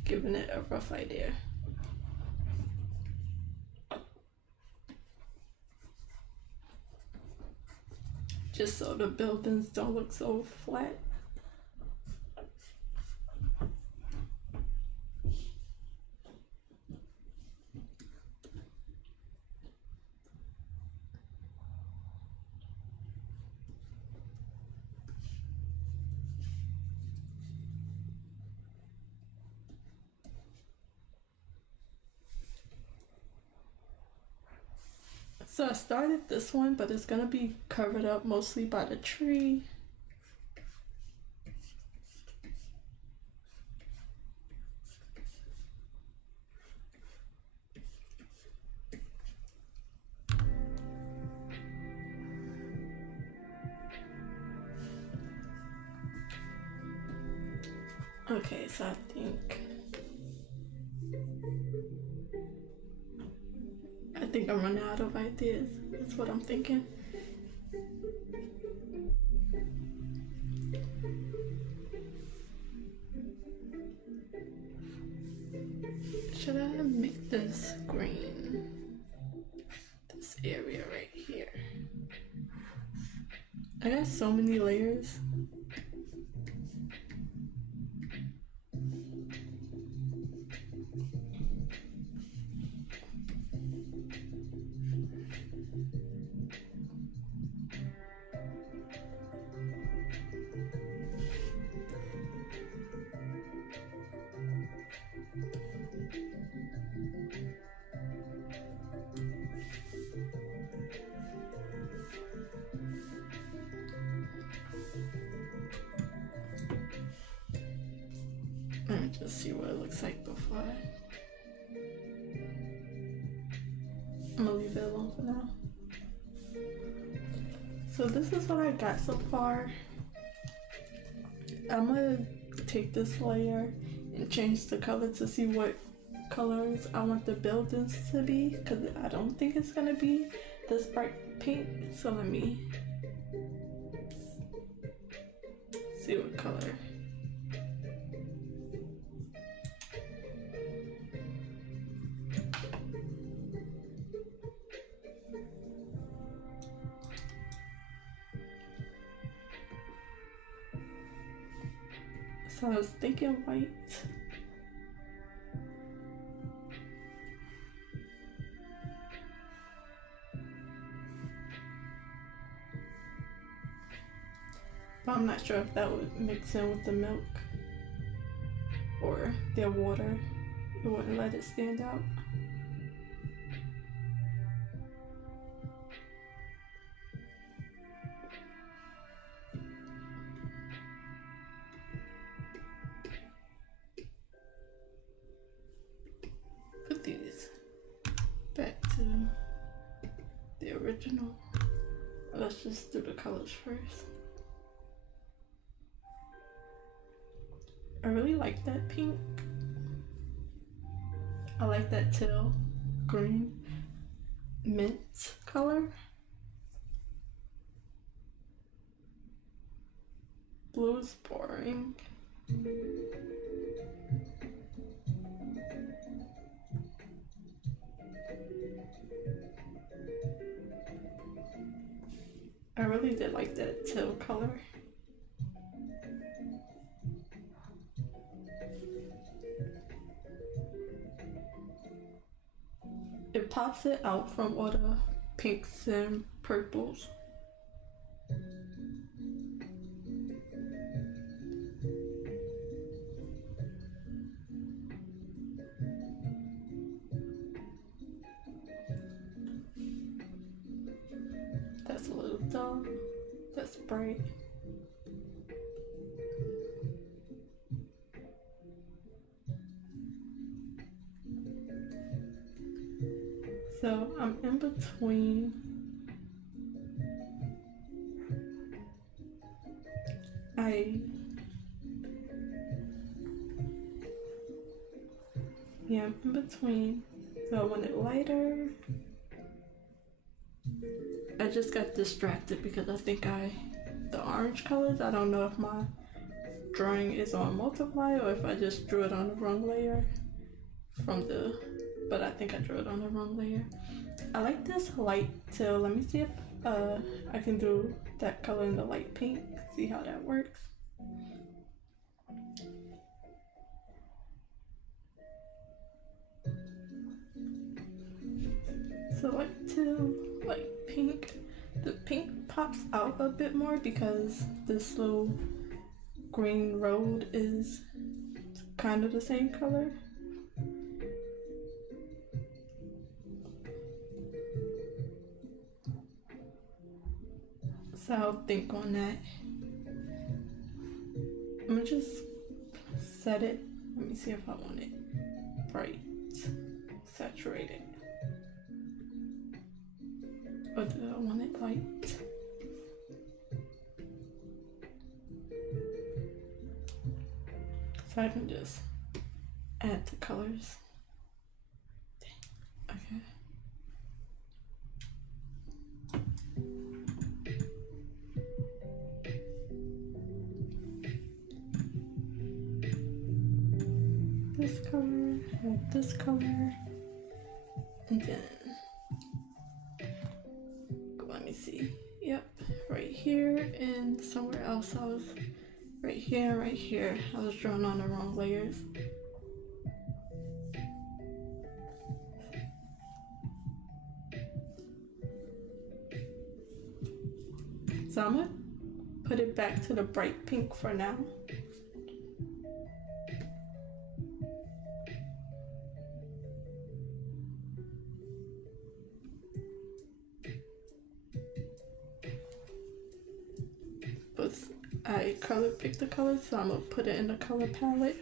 giving it a rough idea. Just so the buildings don't look so flat. So I started this one, but it's gonna be covered up mostly by the tree. Okay, so I think I'm running out of ideas. That's what I'm thinking. Should I make this green? This area right here. I got so many layers. Let me just see what it looks like before I'm gonna leave it alone for now. So this is what I got so far. I'm gonna take this layer and change the color to see what colors I want the buildings to be, because I don't think it's gonna be this bright pink. So let me see what color. So I was thinking white. But I'm not sure if that would mix in with the milk or their water. It wouldn't let it stand out. Put these back to the original. Let's just do the colors first. I really like that pink. I like that teal green mint color. Blue is boring. I really did like that teal color. It pops it out from all the pinks and purples. That's a little dull. That's bright. So I'm in between I'm in between. So I want it lighter. I just got distracted because I think the orange colors, I don't know if my drawing is on multiply or if I just drew it on the wrong layer but I think I drew it on the wrong layer. I like this light teal. Let me see if I can do that color in the light pink, see how that works. So light teal, light pink. The pink pops out a bit more because this little green road is kind of the same color. So I'll think on that. I'm gonna just set it. Let me see if I want it bright, saturated. Or do I want it light? So I can just add the colors. Okay. This color, this color, and then let me see. Yep, right here and somewhere else. I was right here, right here. I was drawing on the wrong layers. So I'm gonna put it back to the bright pink for now. But I color picked the color, so I'm gonna put it in the color palette.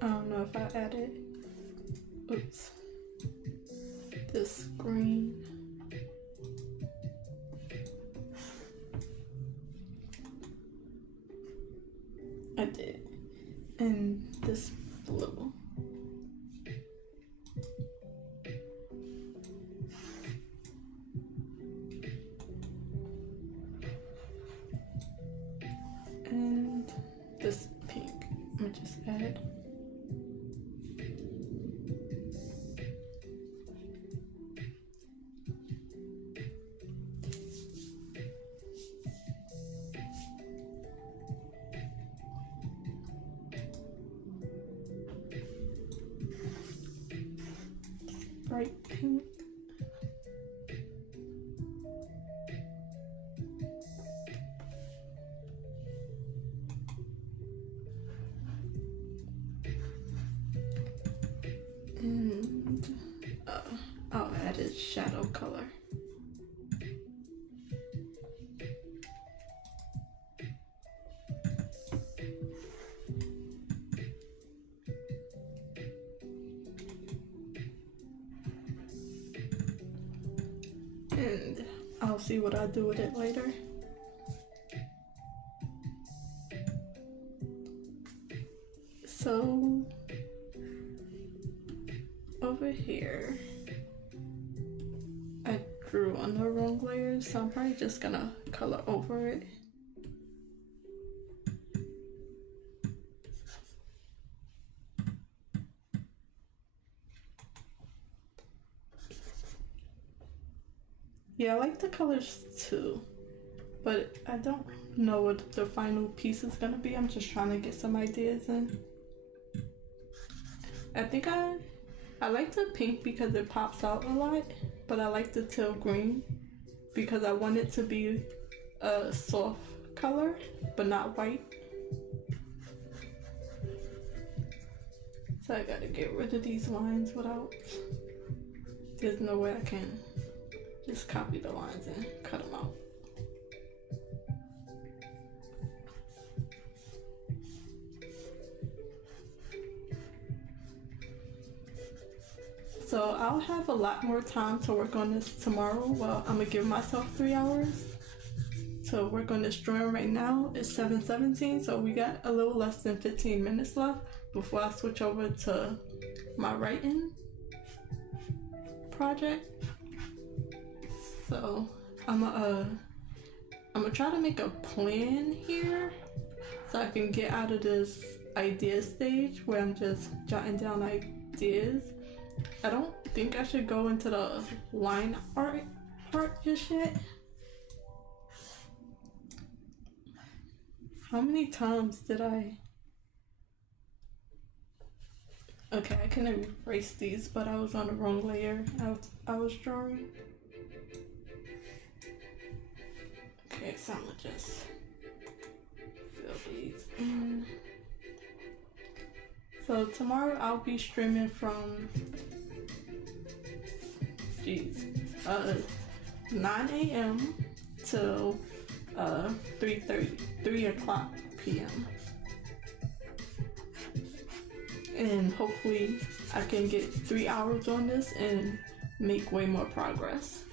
I don't know if I added, oops, this green. I did. And this blue. shadow color. And I'll see what I do with it later. So over here, I drew on the wrong layer, so I'm probably just gonna color over it. Yeah, I like the colors too, but I don't know what the final piece is gonna be. I'm just trying to get some ideas in. I think I like the pink because it pops out a lot, but I like the teal green because I want it to be a soft color, but not white. So I gotta get rid of these lines without, there's no way I can just copy the lines and cut them out. So I'll have a lot more time to work on this tomorrow. Well, I'm gonna give myself 3 hours to work on this drawing. Right now it's 7:17, so we got a little less than 15 minutes left before I switch over to my writing project. So I'm gonna try to make a plan here so I can get out of this idea stage where I'm just jotting down ideas. I don't think I should go into the line art part just yet. How many times did I? Okay, I can erase these, but I was on the wrong layer. I was drawing. Okay, so I'm gonna just fill these in. So tomorrow I'll be streaming from 9 a.m. till 3 o'clock p.m. And hopefully I can get 3 hours on this and make way more progress.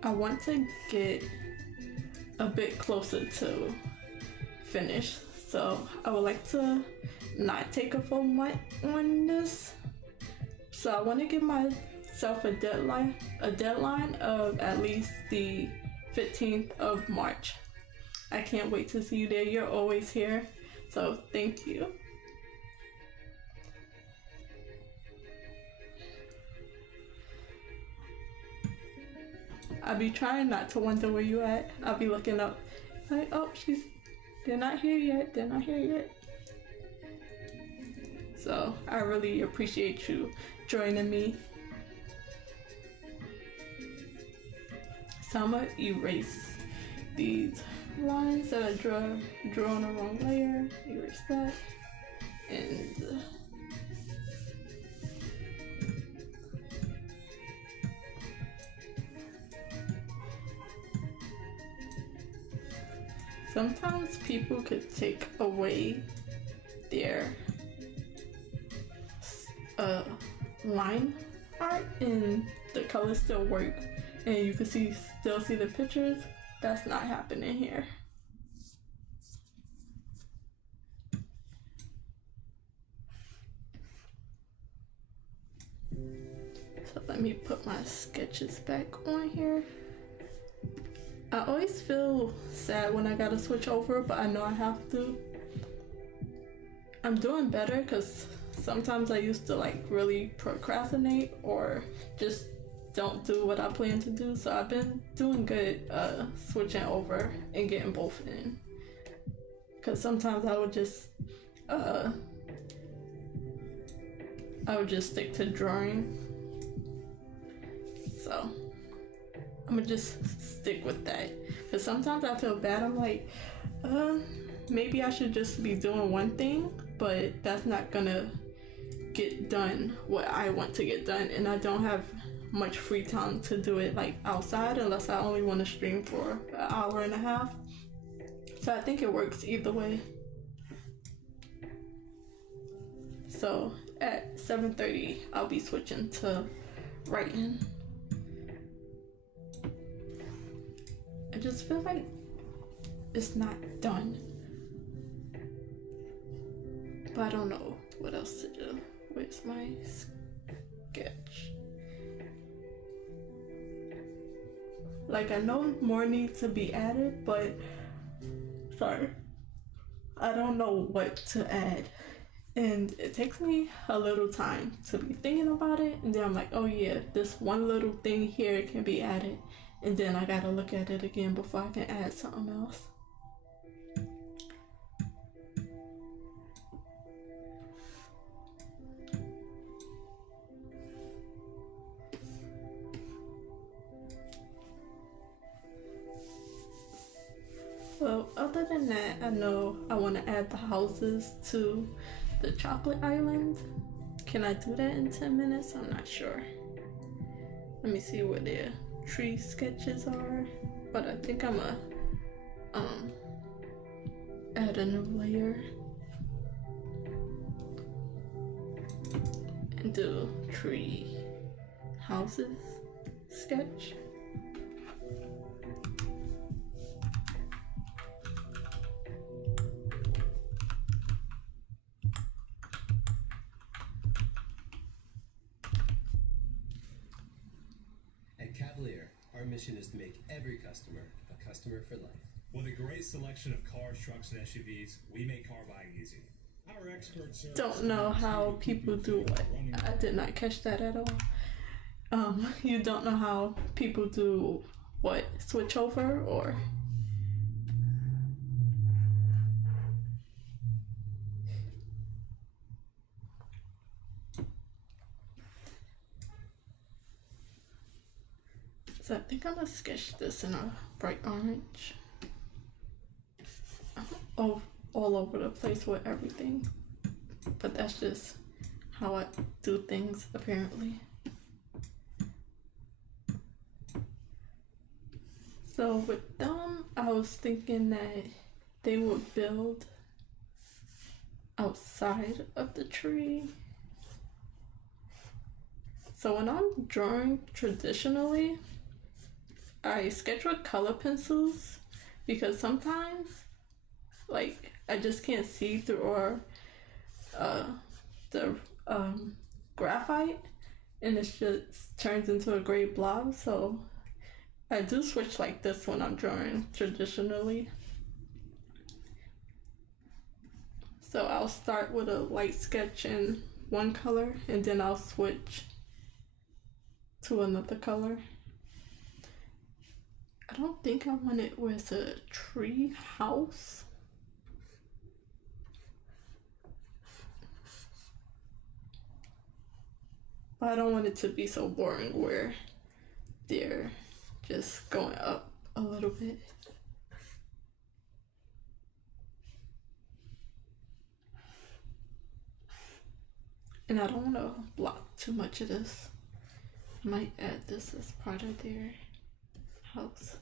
I want to get a bit closer to finish, so I would like to not take a full month on this. So I want to give myself a deadline of at least the 15th of March. I can't wait to see you there. You're always here, so thank you. I'll be trying not to wonder where you at. I'll be looking up like, oh, they're not here yet. So I really appreciate you joining me. So I'm gonna erase these lines that I drew on the wrong layer. Erase that. And sometimes people could take away their line art and the colors still work and you can still see the pictures. That's not happening here. So let me put my sketches back on here. I always feel sad when I gotta switch over, but I know I have to. I'm doing better because sometimes I used to like really procrastinate or just don't do what I plan to do. So I've been doing good switching over and getting both in. Because sometimes I would just stick to drawing. So I'm gonna just stick with that. Because sometimes I feel bad. I'm like, maybe I should just be doing one thing, but that's not gonna get done what I want to get done, and I don't have much free time to do it like outside unless I only want to stream for an hour and a half. So I think it works either way. So at 7:30 I'll be switching to writing. I just feel like it's not done, but I don't know what else to do. Where's my sketch? Like, I know more needs to be added, but sorry, I don't know what to add, and it takes me a little time to be thinking about it, and then I'm like, oh yeah, this one little thing here can be added, and then I gotta look at it again before I can add something else. So other than that, I know I want to add the houses to the chocolate island. Can I do that in 10 minutes? I'm not sure. Let me see where their tree sketches are. But I think I'm gonna add a new layer and do tree houses sketch. Our mission is to make every customer a customer for life. With a great selection of cars, trucks, and SUVs, we make car buying easy. Our experts don't know how people do what. I did not catch that at all. You don't know how people do what? Switch over or? So I think I'm gonna sketch this in a bright orange. Oh, all over the place with everything. But that's just how I do things, apparently. So with them, I was thinking that they would build outside of the tree. So when I'm drawing traditionally, I sketch with color pencils because sometimes, like, I just can't see through or the graphite, and it just turns into a gray blob. So I do switch like this when I'm drawing traditionally. So I'll start with a light sketch in one color, and then I'll switch to another color. I don't think I want it where it's a tree house. But I don't want it to be so boring where they're just going up a little bit. And I don't want to block too much of this. I might add this as part of their house.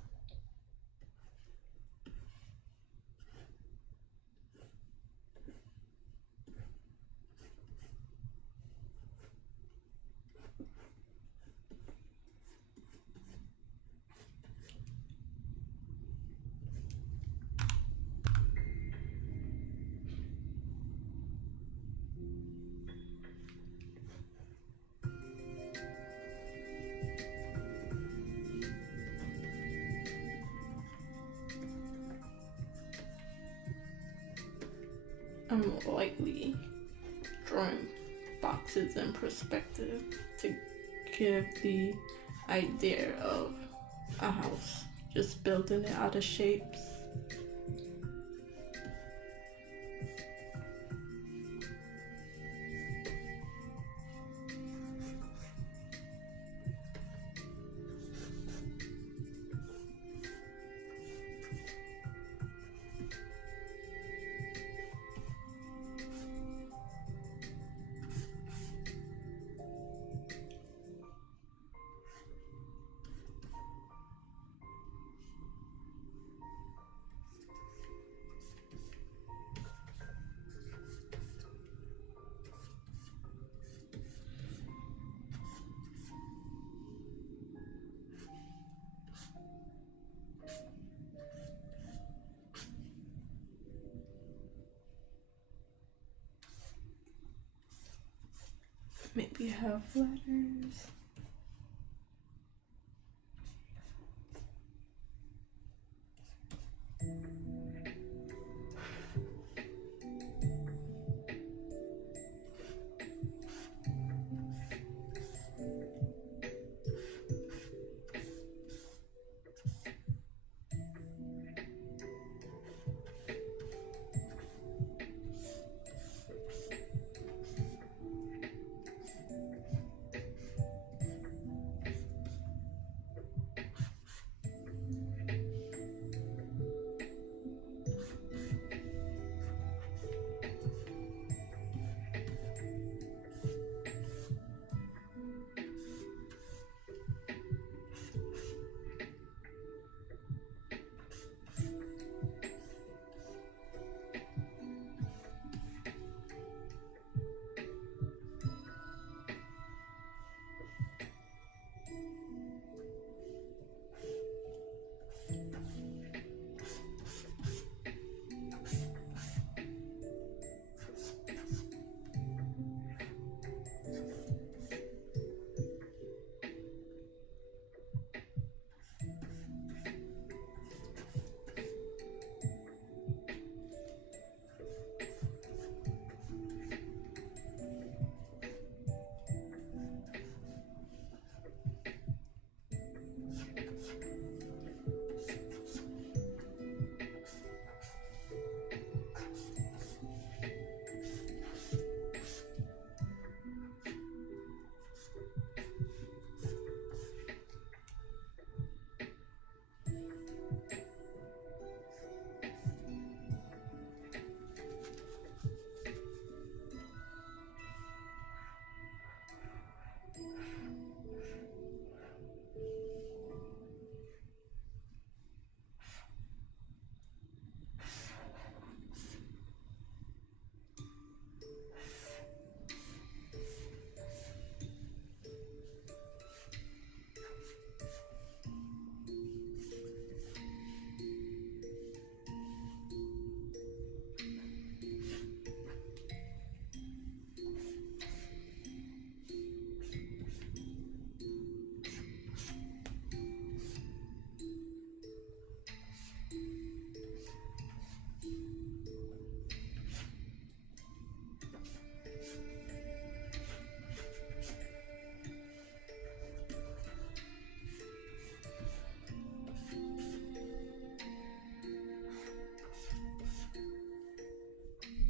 I'm lightly drawing boxes in perspective to give the idea of a house, just building it out of shapes. maybe have letters.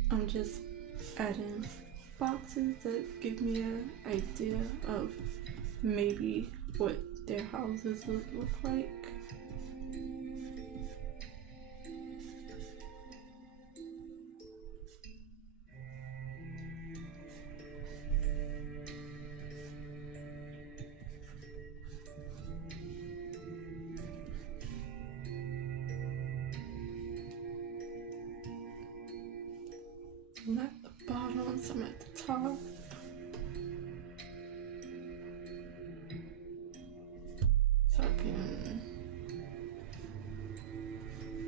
I'm just adding boxes that give me an idea of maybe what their houses would look like. Some at the bottom, some at the top. So I can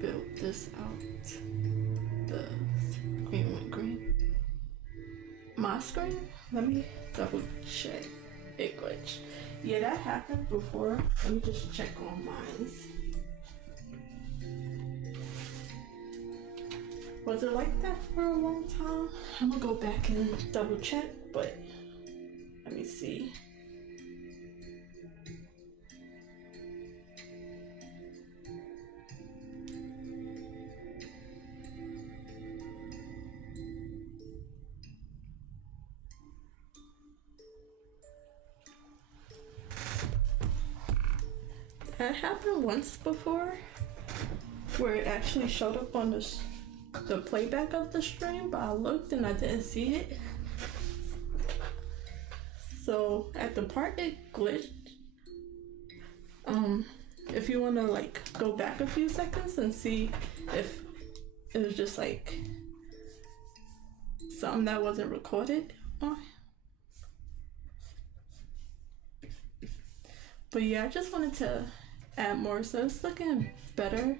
build this out. The screen went green. My screen? Let me double check. It glitched. Yeah, that happened before. Let me just check on mine. Was it like that for a long time? I'm gonna go back and double check, but let me see. That happened once before, where it actually showed up on the playback of the stream, but I looked and I didn't see it. So at the part it glitched. If you wanna like go back a few seconds and see if it was just like something that wasn't recorded on. But yeah, I just wanted to add more, so it's looking better.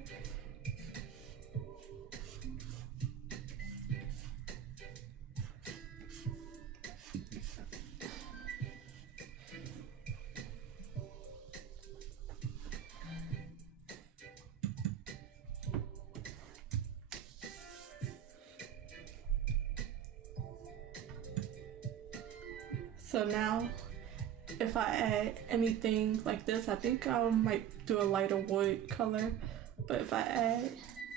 So now if I add anything like this, I think I might do a lighter wood color, but if I add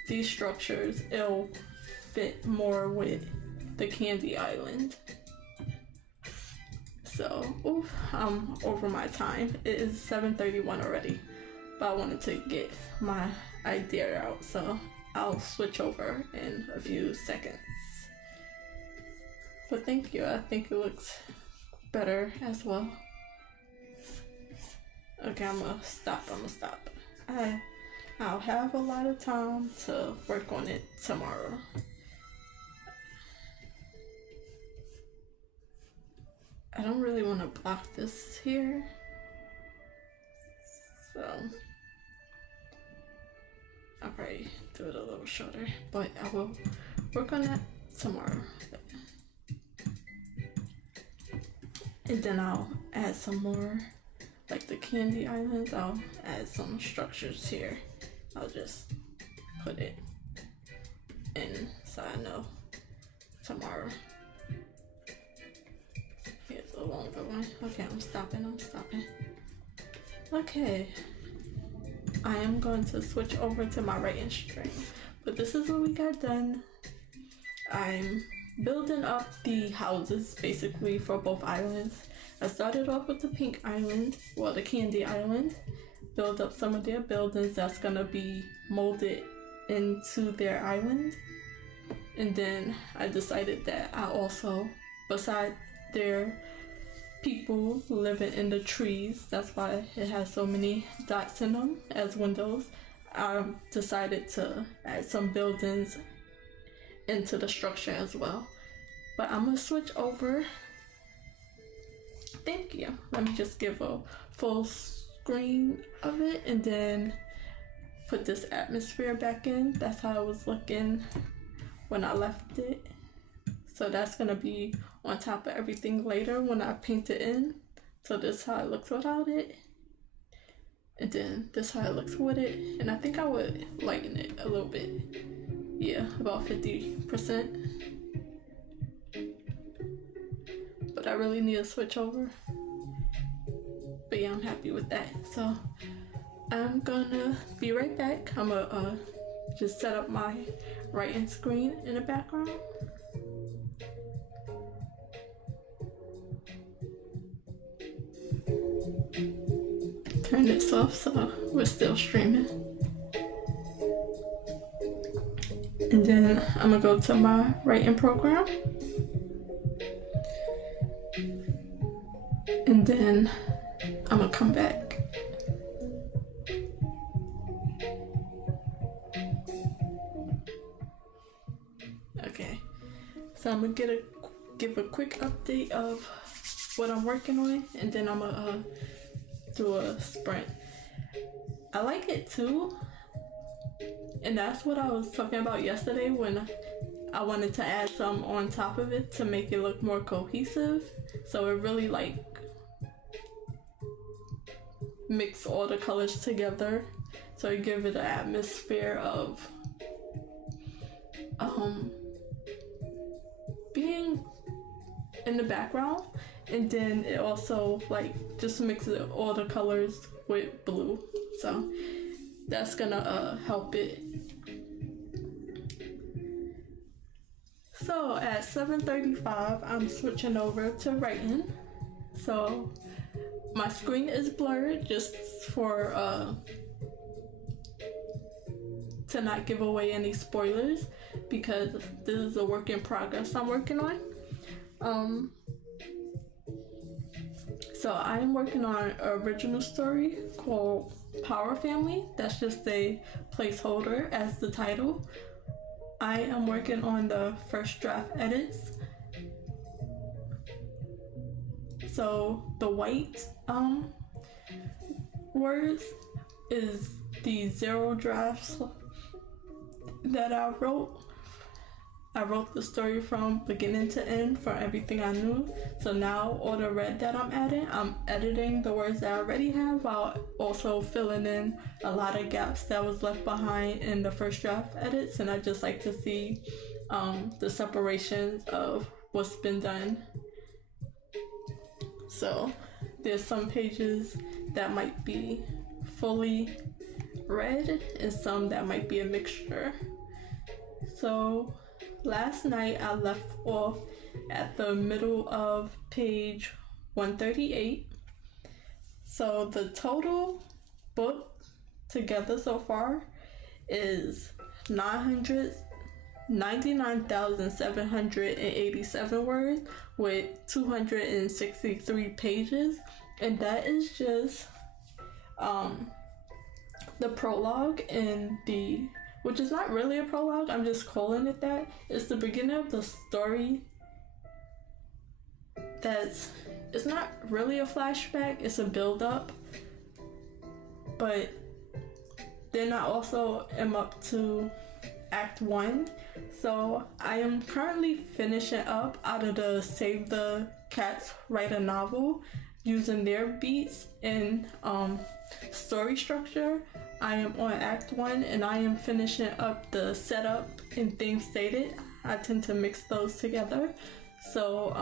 these structures, it'll fit more with the candy island. So, oof, I'm over my time. It is 7:31 already, but I wanted to get my idea out, so I'll switch over in a few seconds. But thank you, I think it looks better as well. Okay, I'm gonna stop. I'll have a lot of time to work on it tomorrow. I don't really want to block this here, so I'll probably do it a little shorter, but I will work on that tomorrow. And then I'll add some more, like the candy islands. I'll add some structures here. I'll just put it in so I know tomorrow. Here's a longer one. Okay, I'm stopping. Okay, I am going to switch over to my writing string, but this is what we got done. I'm building up the houses basically for both islands. I started off with the pink island, well, the candy island, build up some of their buildings that's gonna be molded into their island. And then I decided that I also, beside their people living in the trees, that's why it has so many dots in them as windows, I decided to add some buildings into the structure as well. But I'm gonna switch over. Thank you. Let me just give a full screen of it and then put this atmosphere back in. That's how it was looking when I left it. So that's gonna be on top of everything later when I paint it in. So this is how it looks without it. And then this is how it looks with it. And I think I would lighten it a little bit. Yeah, about 50%. But I really need to switch over. But yeah, I'm happy with that. So I'm gonna be right back. I'm gonna just set up my writing screen in the background. Turn this off so we're still streaming. And then I'm gonna go to my writing program. And then I'm gonna come back. Okay, so I'm gonna give a quick update of what I'm working on, and then I'm gonna do a sprint. I like it too, and that's what I was talking about yesterday when I wanted to add some on top of it to make it look more cohesive. So it really like mix all the colors together, so you give it an atmosphere of being in the background, and then it also like just mixes all the colors with blue, so that's gonna help it. So at 7:35 I'm switching over to writing. So my screen is blurred just for to not give away any spoilers, because this is a work in progress I'm working on. So I'm working on an original story called Power Family. That's just a placeholder as the title. I am working on the first draft edits. So the white words is the 0 drafts that I wrote. I wrote the story from beginning to end for everything I knew. So now all the red that I'm adding, I'm editing the words that I already have while also filling in a lot of gaps that was left behind in the first draft edits. And I just like to see the separations of what's been done. So there's some pages that might be fully read and some that might be a mixture. So last night I left off at the middle of page 138. So the total book together so far is 999,787 words with 263 pages, and that is just the prologue and which is not really a prologue, I'm just calling it that. It's the beginning of the story it's not really a flashback, it's a build-up, but then I also am up to Act 1. So I am currently finishing up out of the Save the Cats Write a Novel using their beats and story structure. I am on Act 1 and I am finishing up the setup and things stated. I tend to mix those together. So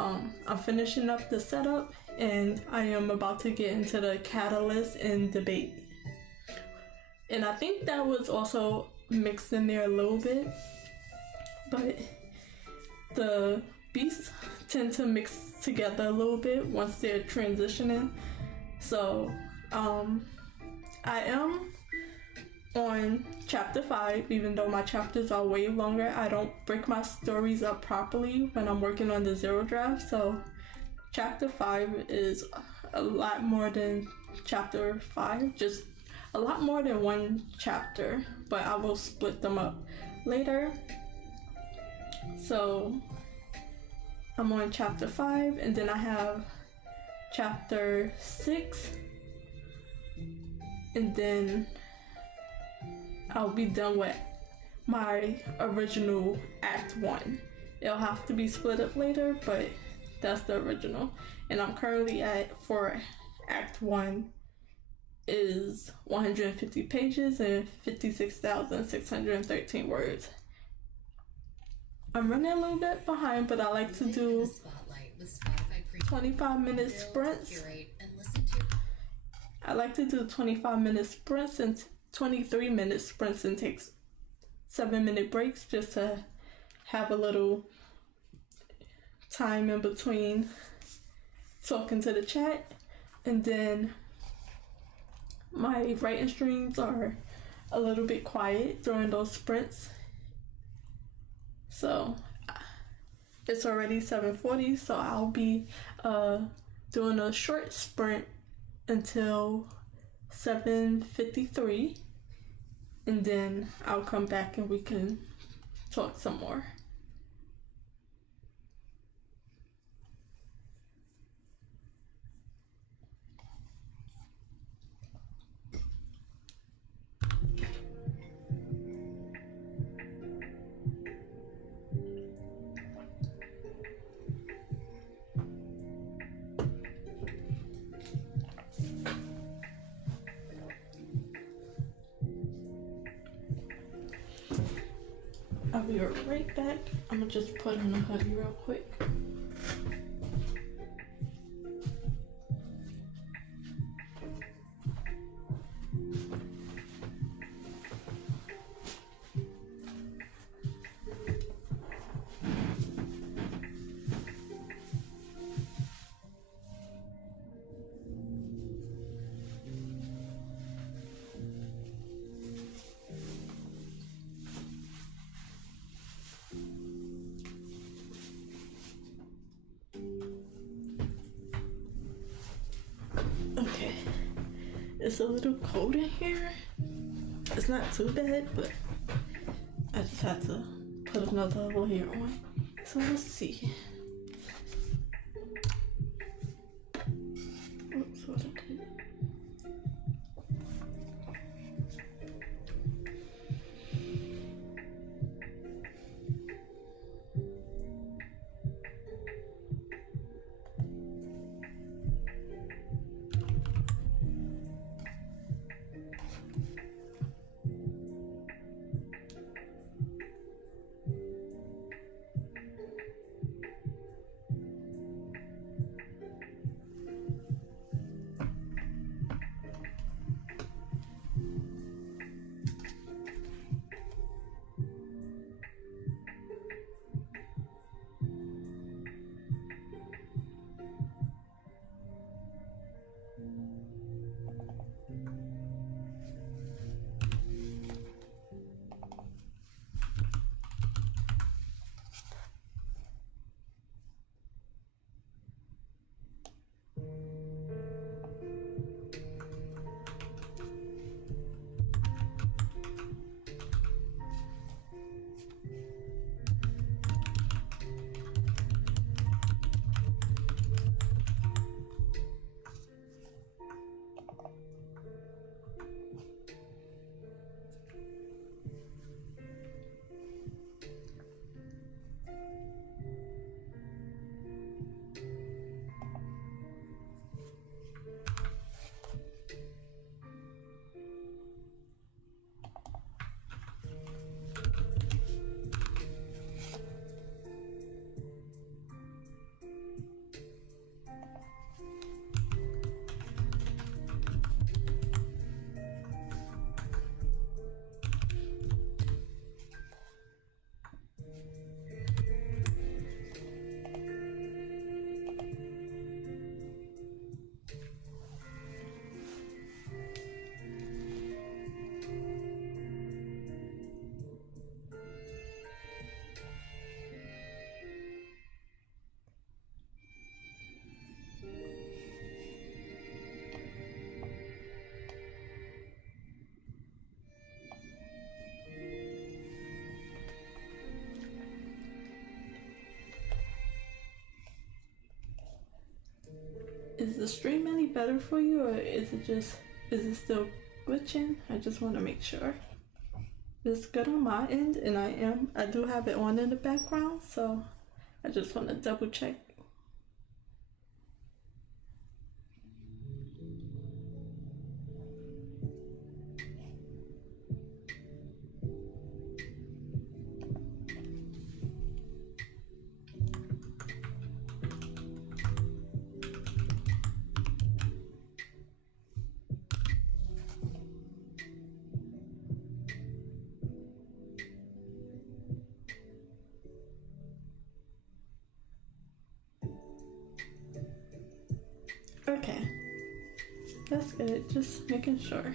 I'm finishing up the setup and I am about to get into the catalyst and debate. And I think that was also mixed in there a little bit, but the beats tend to mix together a little bit once they're transitioning. So I am on chapter 5, even though my chapters are way longer. I don't break my stories up properly when I'm working on the zero draft, so chapter 5 is a lot more than chapter 5, just a lot more than one chapter, but I will split them up later. So I'm on chapter 5 and then I have chapter 6 and then I'll be done with my original Act 1. It'll have to be split up later, but that's the original. And I'm currently for Act 1 is 150 pages and 56,613 words. I'm running a little bit behind, but I like to do 25-minute sprints. I like to do 25-minute sprints and 23-minute sprints and take 7-minute breaks just to have a little time in between talking to the chat. And then my writing streams are a little bit quiet during those sprints. So it's already 7:40, so I'll be doing a short sprint until 7:53, and then I'll come back and we can talk some more. I'll be right back. I'm gonna just put on a hoodie real quick. Okay, it's a little cold in here. It's not too bad, but I just had to put another layer on. So let's see. Oops, what I did. is the stream any better for you, or is it still glitching? I just want to make sure it's good on my end, and I do have it on in the background, so I just want to double check. Okay, that's good, just making sure.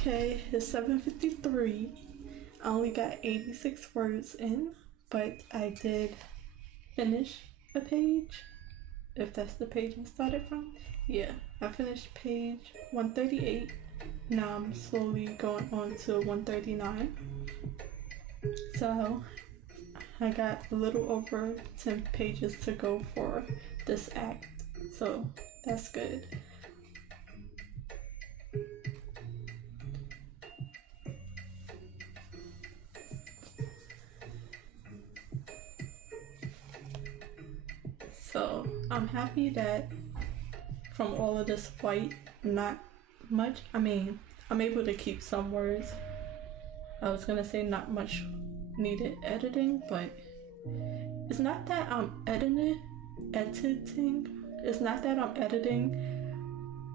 Okay, it's 7:53. I only got 86 words in, but I did finish a page. If that's the page I started from. Yeah, I finished page 138. Now I'm slowly going on to 139. So I got a little over 10 pages to go for this act. So that's good. So I'm happy that from all of this white, not much, I'm able to keep some words. I was gonna say not much needed editing, but it's not that I'm editing. It's not that I'm editing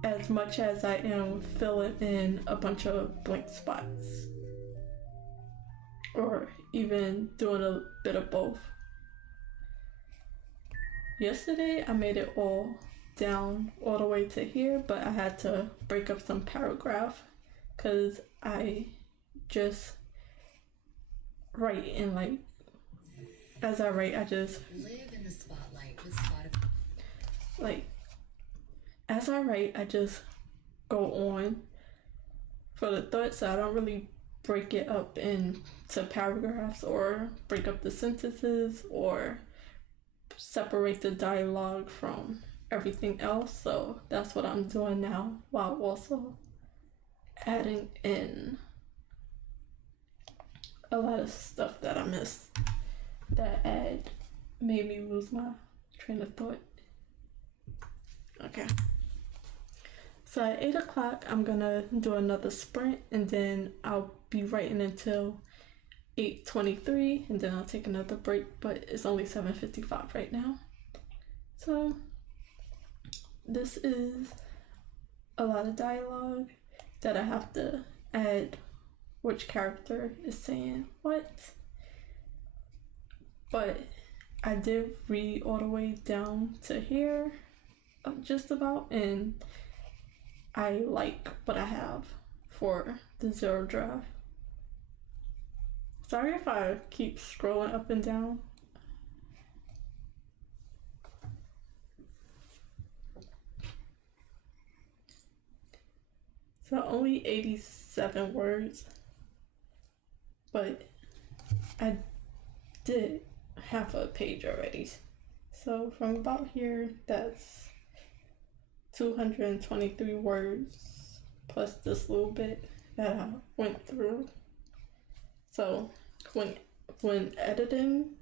as much as I am filling in a bunch of blank spots. Or even doing a bit of both. Yesterday I made it all down all the way to here, but I had to break up some paragraph because I just write and like as I write I just Live in the spotlight with Spotify. like as I write I just go on for the thoughts, so I don't really break it up into paragraphs or break up the sentences or separate the dialogue from everything else. So that's what I'm doing now, while also adding in a lot of stuff that I missed that made me lose my train of thought. Okay, so at 8 o'clock I'm gonna do another sprint, and then I'll be writing until 8:23, and then I'll take another break, but it's only 7:55 right now. So this is a lot of dialogue that I have to add which character is saying what. But I did read all the way down to here, just about, and I like what I have for the zero draft. Sorry if I keep scrolling up and down. So only 87 words, but I did half a page already. So from about here, that's 223 words plus this little bit that I went through. So when editing,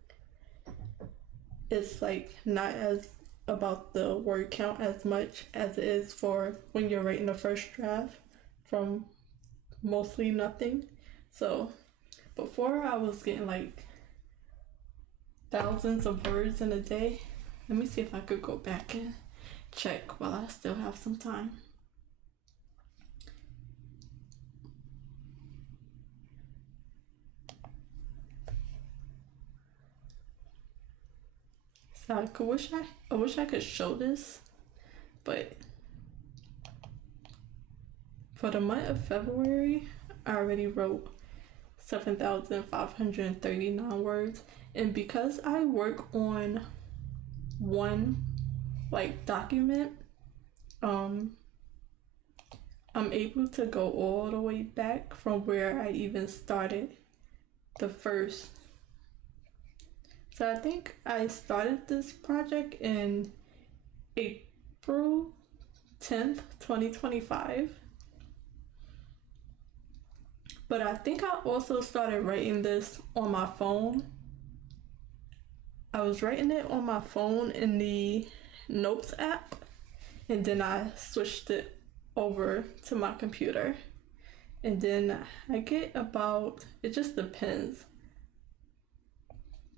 it's like not as about the word count as much as it is for when you're writing the first draft from mostly nothing. So before I was getting like thousands of words in a day. Let me see if I could go back and check while I still have some time. So I wish I could show this, but for the month of February, I already wrote 7,539 words, and because I work on one like document, I'm able to go all the way back from where I even started the first. So I think I started this project in April 10th, 2025. But I think I also started writing this on my phone. I was writing it on my phone in the Notes app, and then I switched it over to my computer. And then I get about, it just depends,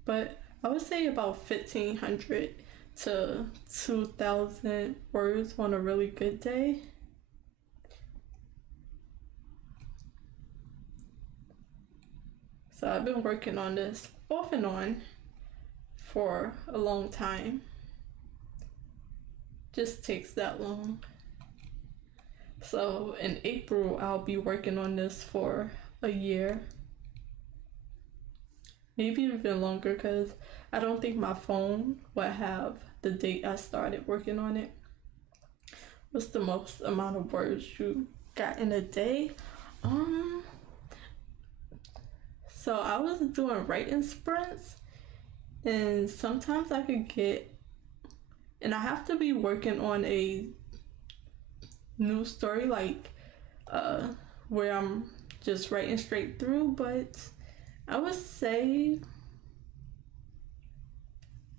but I would say about 1,500 to 2,000 words on a really good day. So I've been working on this off and on for a long time. Just takes that long. So in April, I'll be working on this for a year. Maybe even longer, because I don't think my phone would have the date I started working on it. What's the most amount of words you got in a day? So I was doing writing sprints, and sometimes I could get, and I have to be working on a new story, like where I'm just writing straight through, but I would say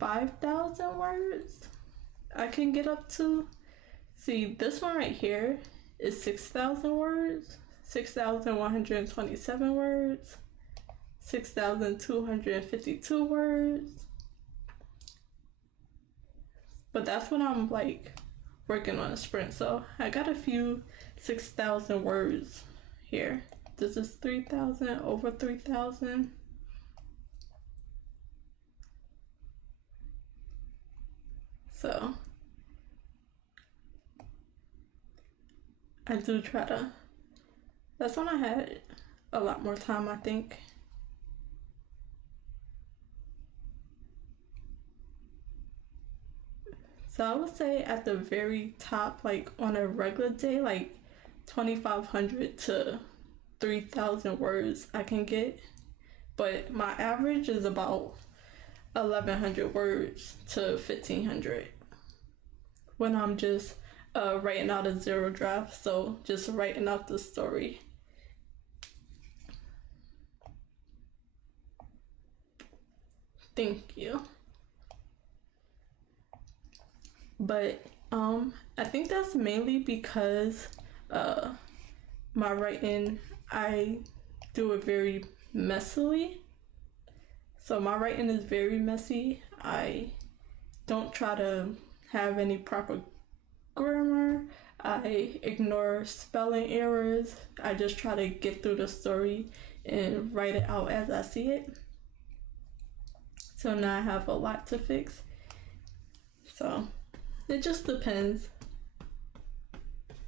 5,000 words I can get up to. See, this one right here is 6,000 words, 6,127 words, 6,252 words. But that's when I'm like working on a sprint. So I got a few 6,000 words here. This is 3,000, over 3,000. So I do try to, that's when I had a lot more time, I think. So I would say at the very top, like on a regular day, like 2,500 to 3,000 words I can get. But my average is about 1,100 words to 1,500 when I'm just writing out a zero draft. So just writing out the story. Thank you. But I think that's mainly because my writing, I do it very messily. So my writing is very messy. I don't try to have any proper grammar. I ignore spelling errors. I just try to get through the story and write it out as I see it. So now I have a lot to fix. So it just depends.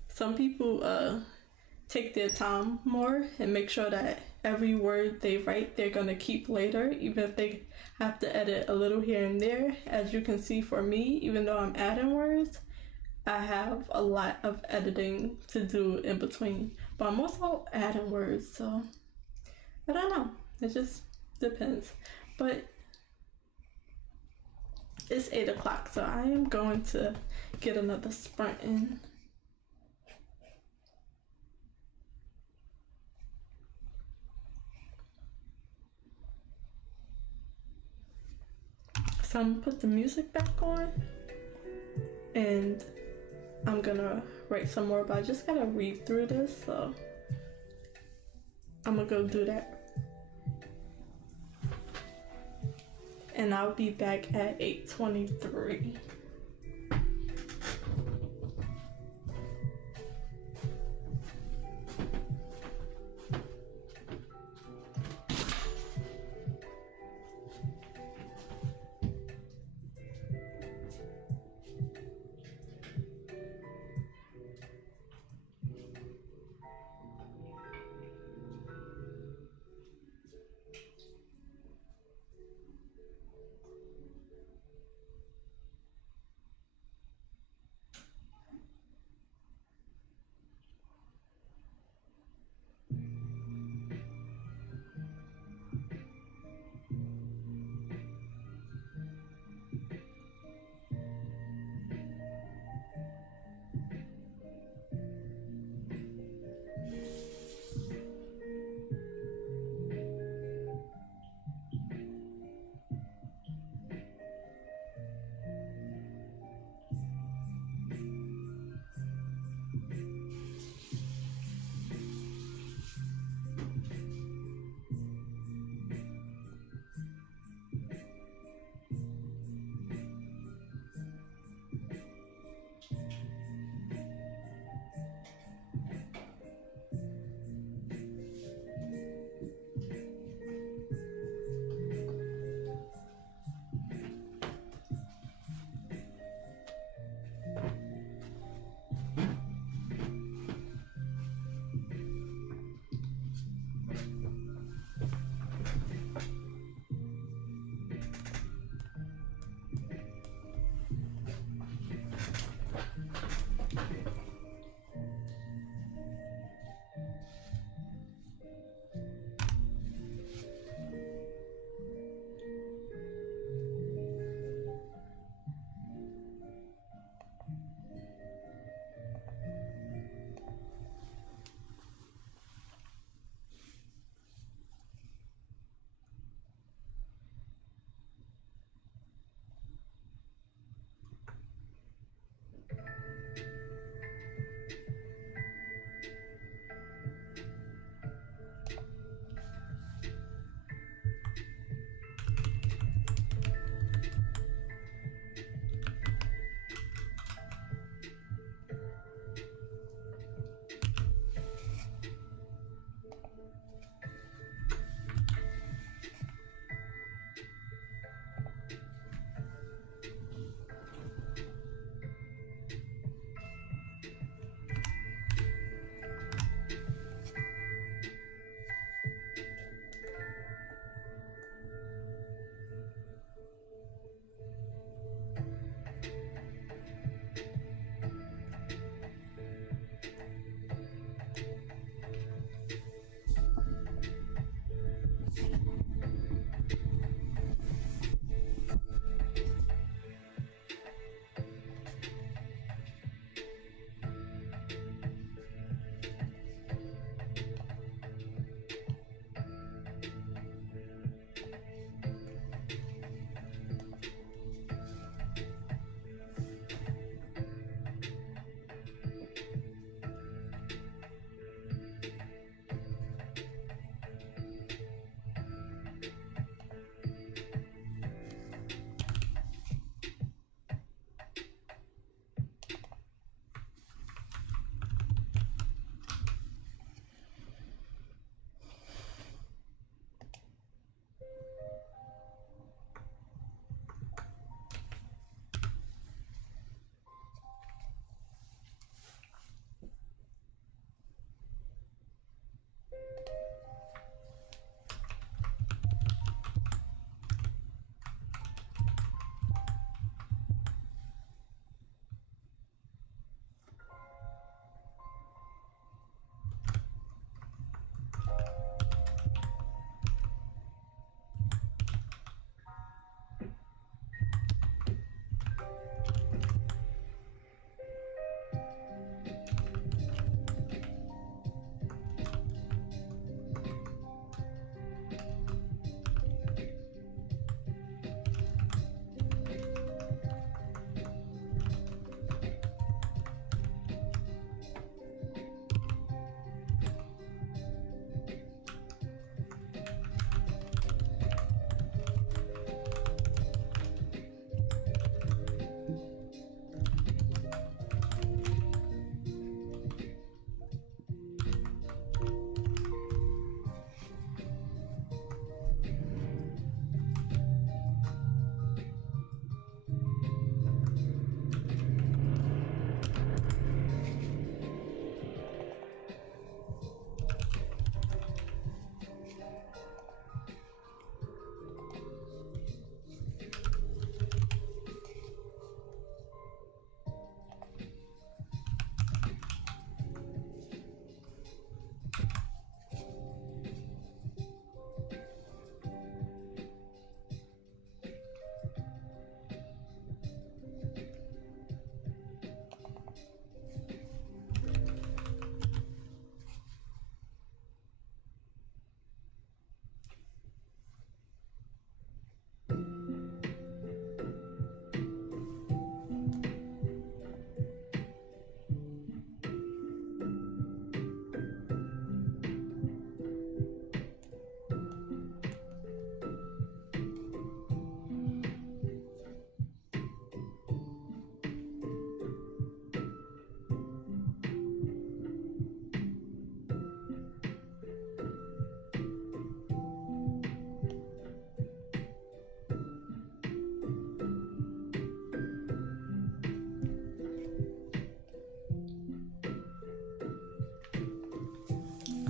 Some people take their time more and make sure that every word they write they're gonna keep later, even if they have to edit a little here and there. As you can see, for me, even though I'm adding words, I have a lot of editing to do in between, but I'm also adding words, so I don't know, it just depends. But it's 8 o'clock, so I am going to get another sprint in. So I'm gonna put the music back on and I'm gonna write some more, but I just gotta read through this, so I'm gonna go do that. And I'll be back at 8:23.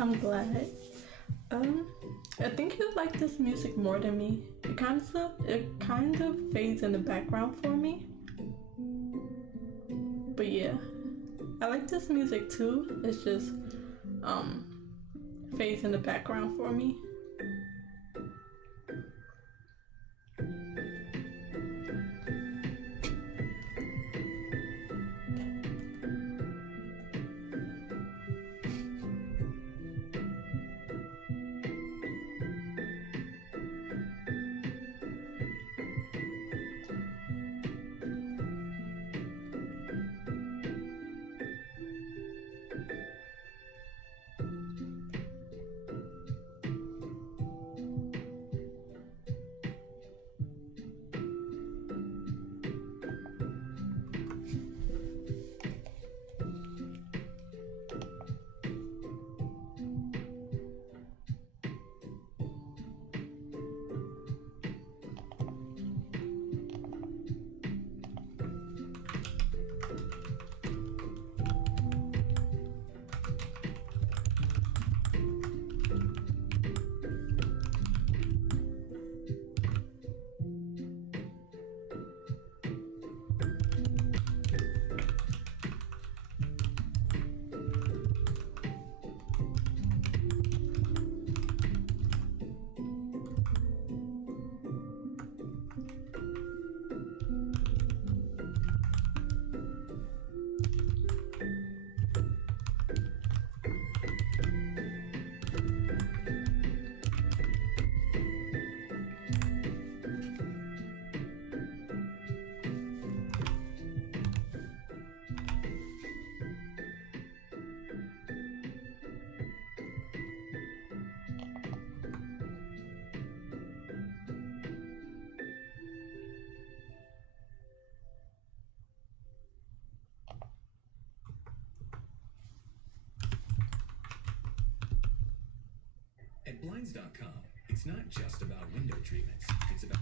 I'm glad. I think you like this music more than me. It kind of fades in the background for me. But yeah, I like this music too. It's just fades in the background for me. At Blinds.com, it's not just about window treatments. It's about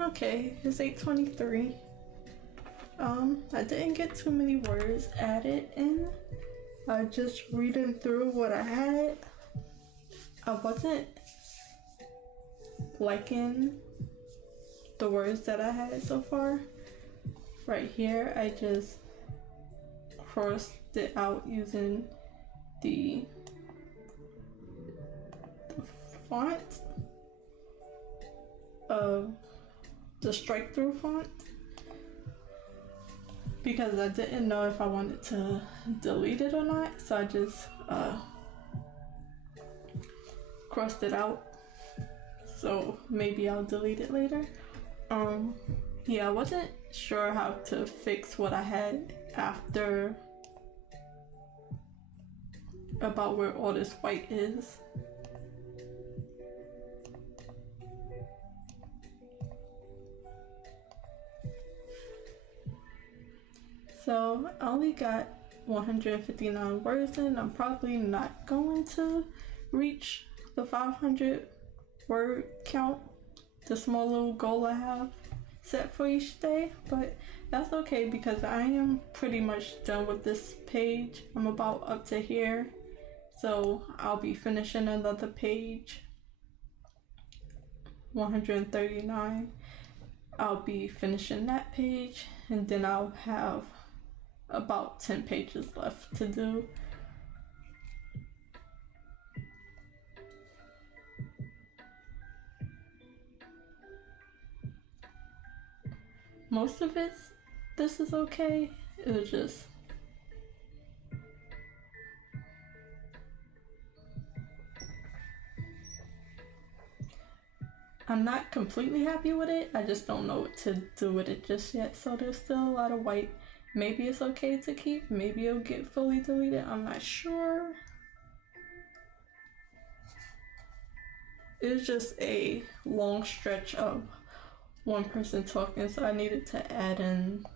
Okay, it's 8:23. I didn't get too many words added in. I just reading through what I had. I wasn't liking the words that I had so far. Right here, I just crossed it out using the font of the strike through font because I didn't know if I wanted to delete it or not, so I just crossed it out. So maybe I'll delete it later. Yeah, I wasn't sure how to fix what I had after about where all this white is. So I only got 159 words in. I'm probably not going to reach the 500 word count, the small little goal I have set for each day, but that's okay because I am pretty much done with this page. I'm about up to here, so I'll be finishing another page, 139. I'll be finishing that page, and then I'll have about 10 pages left to do. Most of this is okay. It was just I'm not completely happy with it. I just don't know what to do with it just yet. So there's still a lot of white. Maybe it's okay to keep. Maybe it'll get fully deleted. I'm not sure. It's just a long stretch of one person talking, so I needed to add in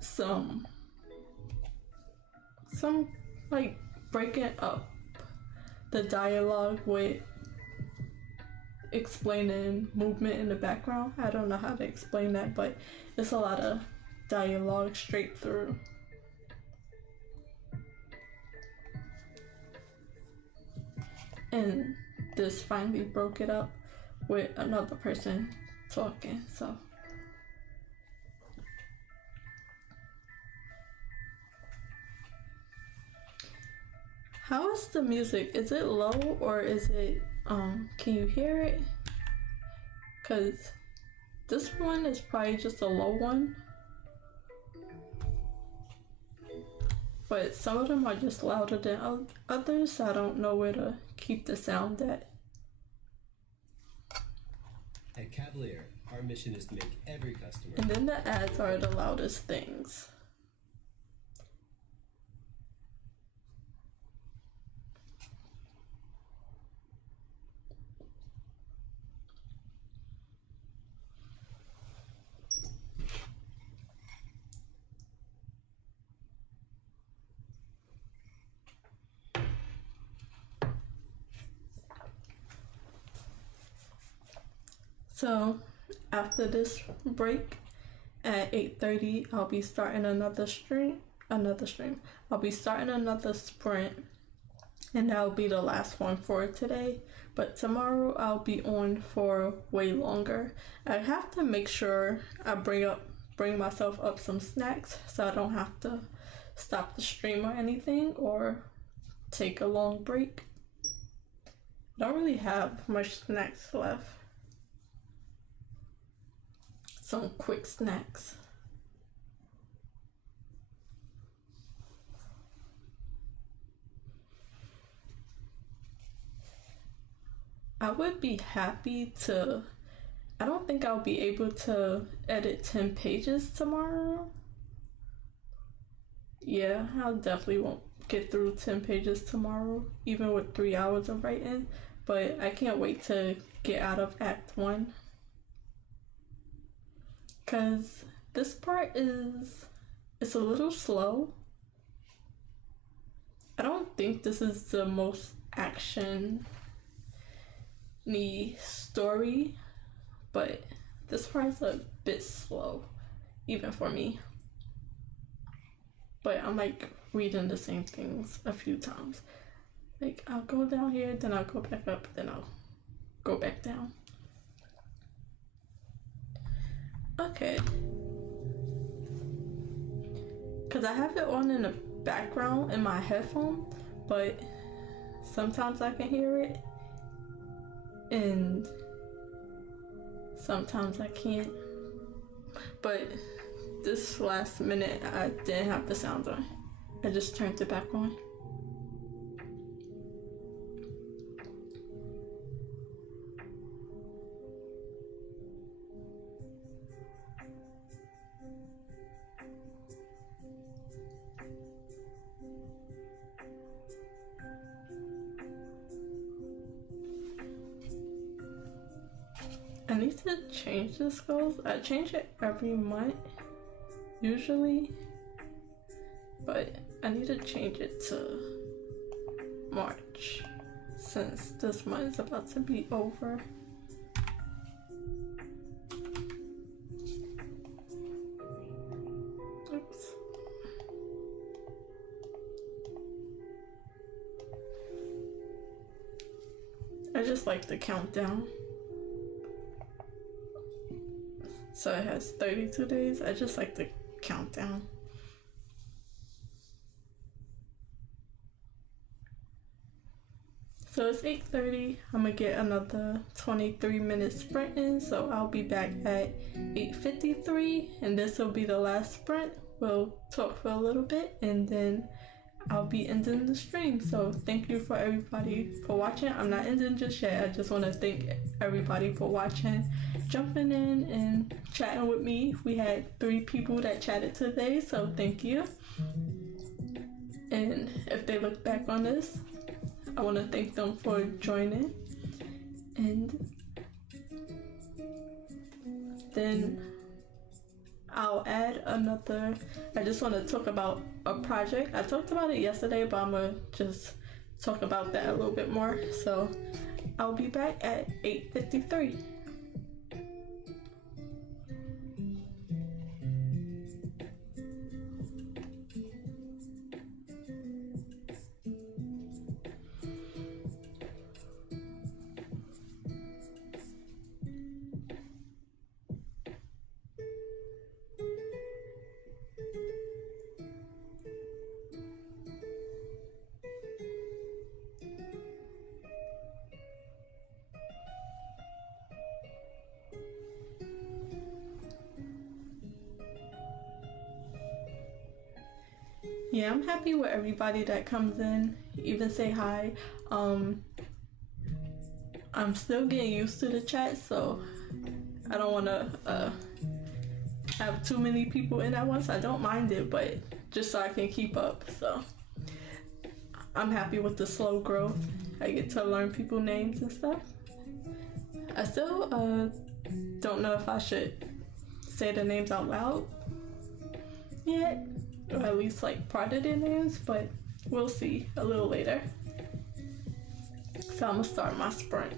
some like breaking up the dialogue with explaining movement in the background. I don't know how to explain that, but it's a lot of dialogue straight through. And this finally broke it up with another person talking, so how is the music? Is it low or is it can you hear it? Cause this one is probably just a low one, but some of them are just louder than others, so I don't know where to keep the sound at. At Cavalier, our mission is to make every customer. And then the ads are the loudest things. So after this break at 8:30, I'll be starting another stream. I'll be starting another sprint, and that'll be the last one for today. But tomorrow I'll be on for way longer. I have to make sure I bring myself up some snacks so I don't have to stop the stream or anything or take a long break. I don't really have much snacks left. Some quick snacks. I would be happy to, I don't think I'll be able to edit 10 pages tomorrow. Yeah, I definitely won't get through 10 pages tomorrow, even with 3 hours of writing, but I can't wait to get out of Act 1. Cause this part it's a little slow. I don't think this is the most action-y story, but This part's a bit slow, even for me. But I'm like reading the same things a few times. Like I'll go down here, then I'll go back up, then I'll go back down. Okay. Because I have it on in the background in my headphone, but sometimes I can hear it and sometimes I can't. But this last minute I didn't have the sound on. I just turned it back on. I need to change this goals. I change it every month usually, but I need to change it to March since this month is about to be over. Oops. I just like the countdown. So it has 32 days. I just like the countdown. So it's 8:30. I'm gonna get another 23-minute sprint in. So I'll be back at 8:53, and this will be the last sprint. We'll talk for a little bit, and then I'll be ending the stream. So thank you for everybody for watching. I'm not ending just yet. I just want to thank everybody for watching, jumping in and chatting with me. We had 3 people that chatted today, so thank you. And if they look back on this, I want to thank them for joining. And then I'll add another. I just want to talk about a project. I talked about it yesterday, but I'm gonna just talk about that a little bit more. So I'll be back at 8:53. Yeah, I'm happy with everybody that comes in, even say hi. I'm still getting used to the chat, so I don't want to have too many people in at once. I don't mind it, but just so I can keep up. So I'm happy with the slow growth. I get to learn people's names and stuff. I still don't know if I should say the names out loud yet, or at least like part of their names, but we'll see a little later. So I'm gonna start my sprint.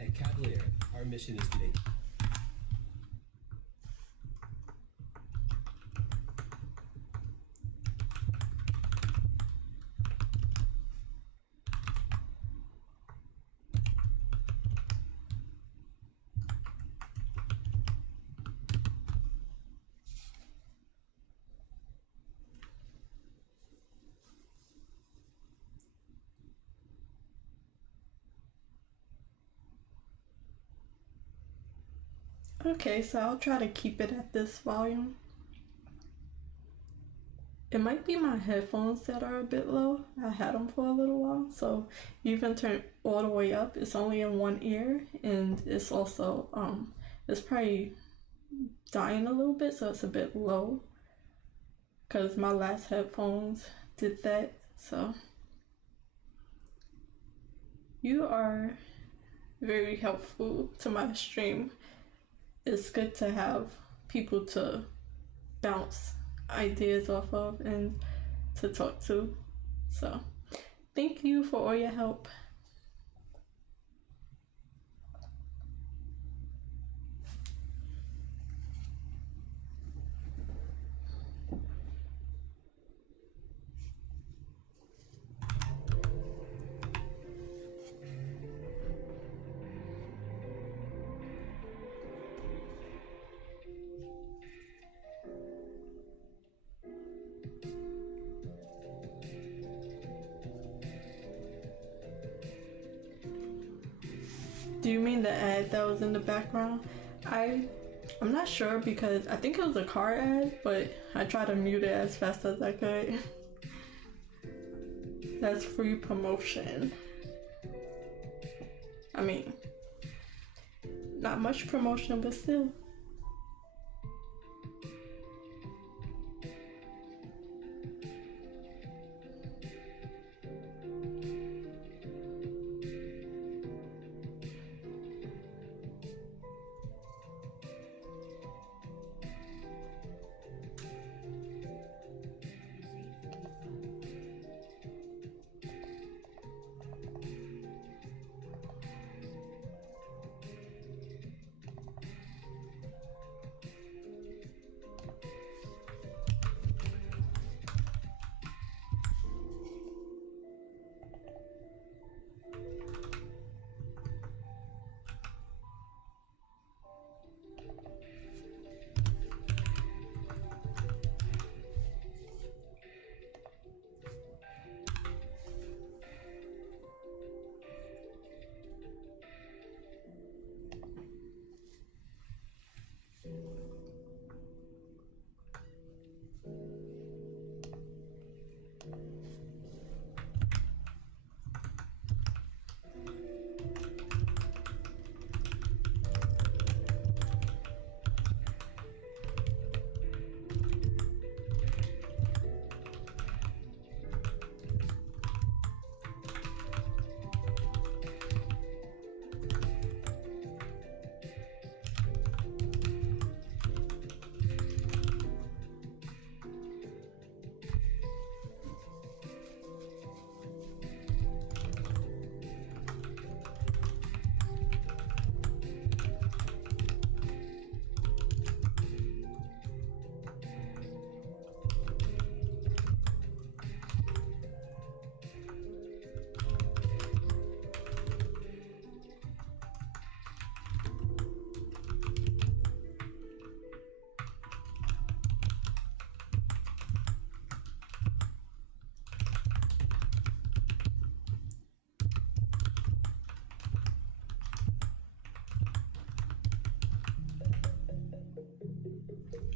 At Cavalier, our mission is to make Okay, so I'll try to keep it at this volume. It might be my headphones that are a bit low. I had them for a little while, so even turn all the way up, it's only in one ear, and it's also it's probably dying a little bit, so it's a bit low. Cause my last headphones did that, so you are very helpful to my stream. It's good to have people to bounce ideas off of and to talk to. So thank you for all your help. Do you mean the ad that was in the background? I'm not sure because I think it was a car ad, but I tried to mute it as fast as I could. That's free promotion. I mean, not much promotion, but still.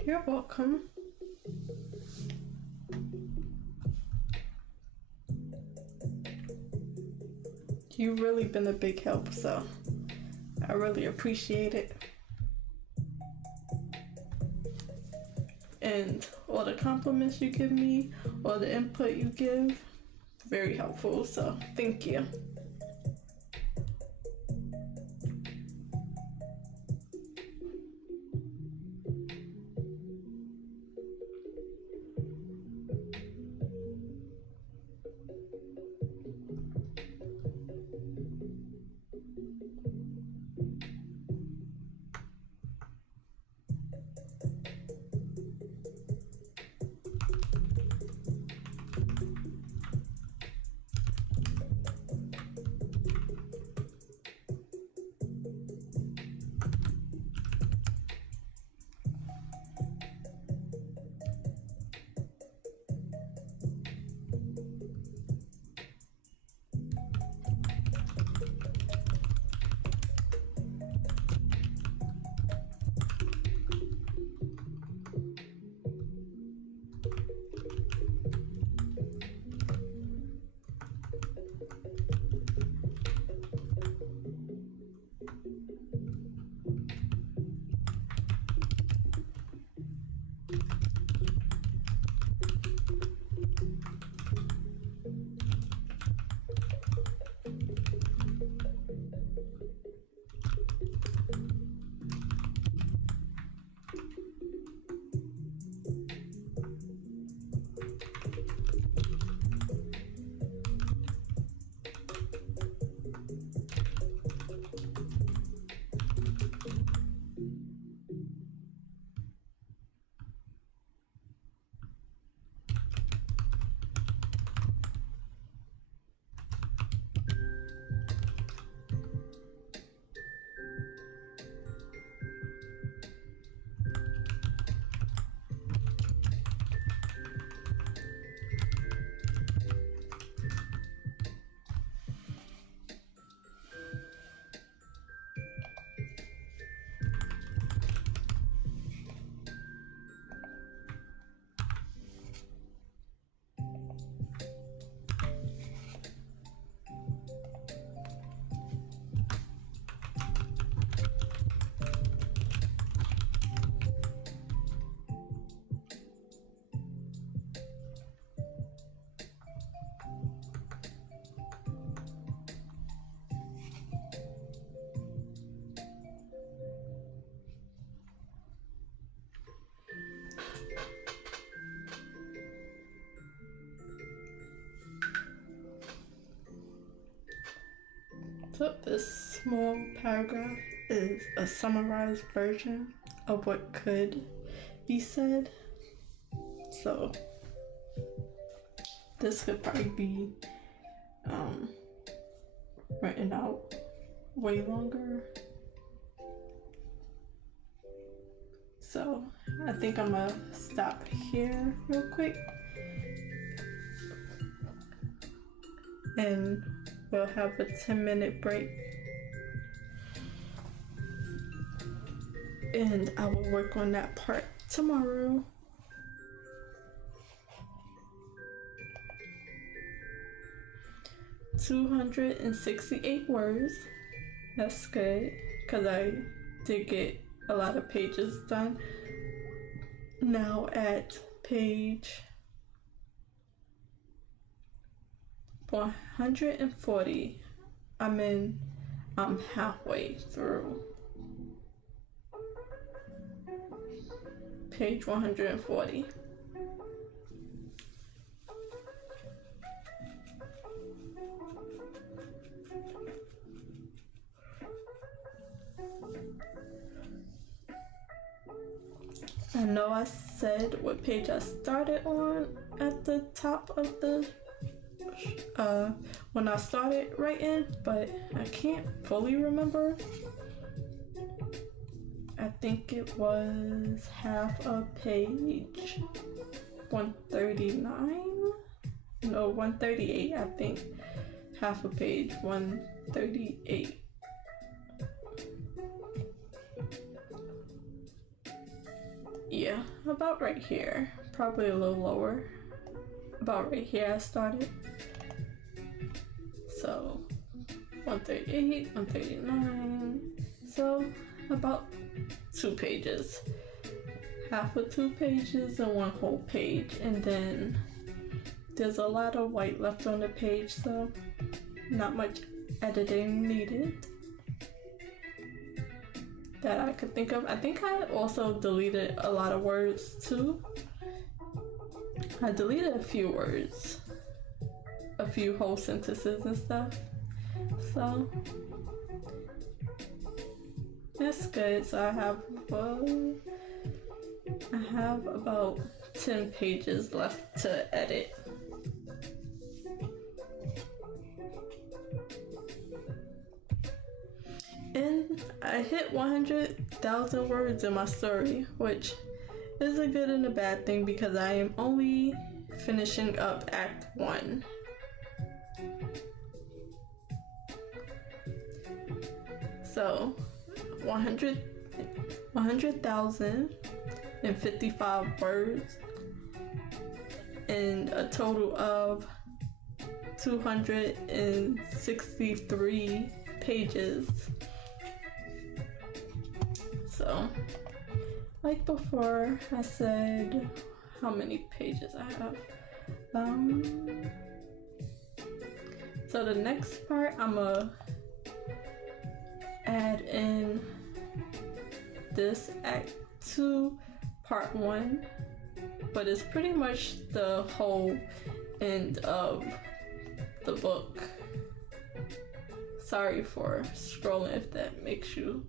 You're welcome. You've really been a big help, so I really appreciate it. And all the compliments you give me, all the input you give, very helpful, so thank you. So this small paragraph is a summarized version of what could be said. So this could probably be written out way longer. So I think I'm gonna stop here real quick and we'll have a 10-minute break and I will work on that part tomorrow. $268 words. That's good because I did get a lot of pages done. Now at page 140, I'm halfway through page 140. I know I said what page I started on at the top of the when I started writing, but I can't fully remember. I think it was half a page 139. No, 138, I think. Half a page 138. Yeah, about right here. Probably a little lower. About right here I started. So 138, 139. So about 2 pages. Half of 2 pages and 1 whole page. And then there's a lot of white left on the page, so not much editing needed that I could think of. I think I also deleted a lot of words too. I deleted a few words, a few whole sentences and stuff. So that's good. So I have about 10 pages left to edit. And I hit 100,000 words in my story, which is a good and a bad thing because I am only finishing up Act 1. So 100,055 words and a total of 263 pages. So, like before, I said how many pages I have. So the next part, I'm gonna add in this Act 2, Part 1, but it's pretty much the whole end of the book. Sorry for scrolling if that makes you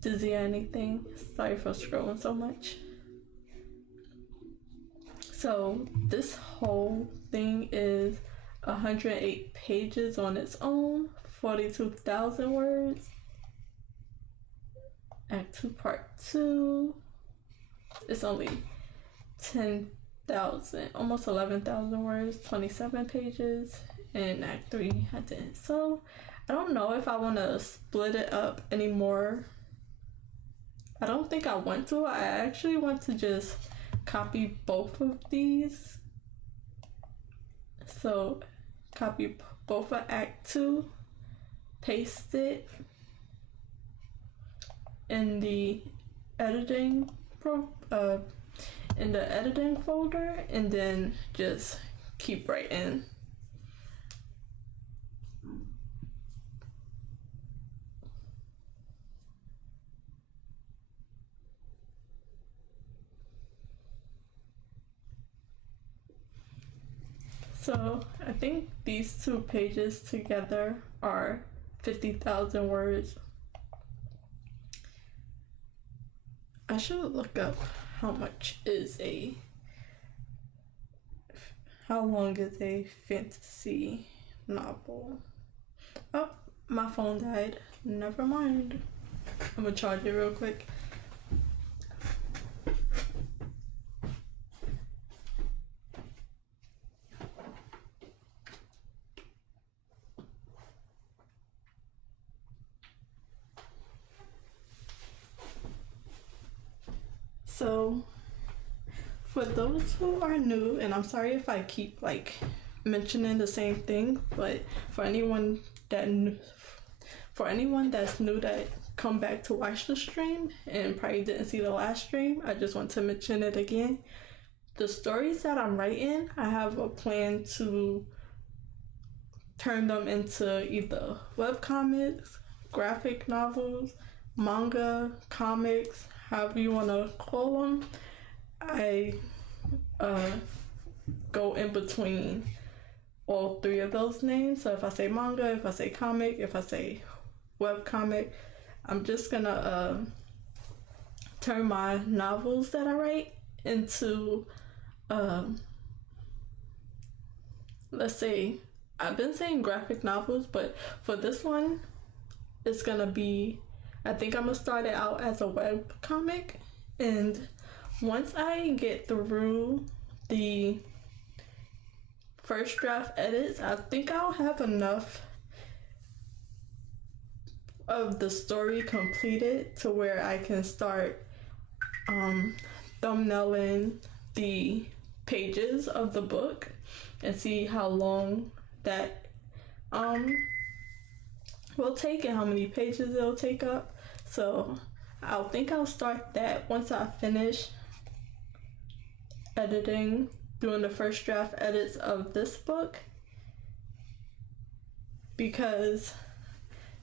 dizzy or anything. Sorry for scrolling so much. So this whole thing is 108 pages on its own, 42,000 words. Act 2 Part 2, it's only 10,000, almost 11,000 words, 27 pages. And Act 3 I didn't. So I don't know if I want to split it up anymore. I don't think I want to. I actually want to just copy both of these. So copy both of Act 2, paste it in the editing folder, and then just keep writing. So I think these 2 pages together are 50,000 words. I should look up how long is a fantasy novel. Oh, my phone died. Never mind. I'm gonna charge it real quick. So, for those who are new, and I'm sorry if I keep like mentioning the same thing, but for anyone that's new that come back to watch the stream and probably didn't see the last stream, I just want to mention it again. The stories that I'm writing, I have a plan to turn them into either webcomics, graphic novels, manga, comics, however you want to call them. I go in between all three of those names. So if I say manga, if I say comic, if I say webcomic, I'm just gonna turn my novels that I write into let's say, I've been saying graphic novels, but for this one it's gonna be, I think I'm gonna start it out as a web comic, and once I get through the first draft edits, I think I'll have enough of the story completed to where I can start thumbnailing the pages of the book and see how long that will take and how many pages it'll take up. So I'll start that once I finish editing, doing the first draft edits of this book, because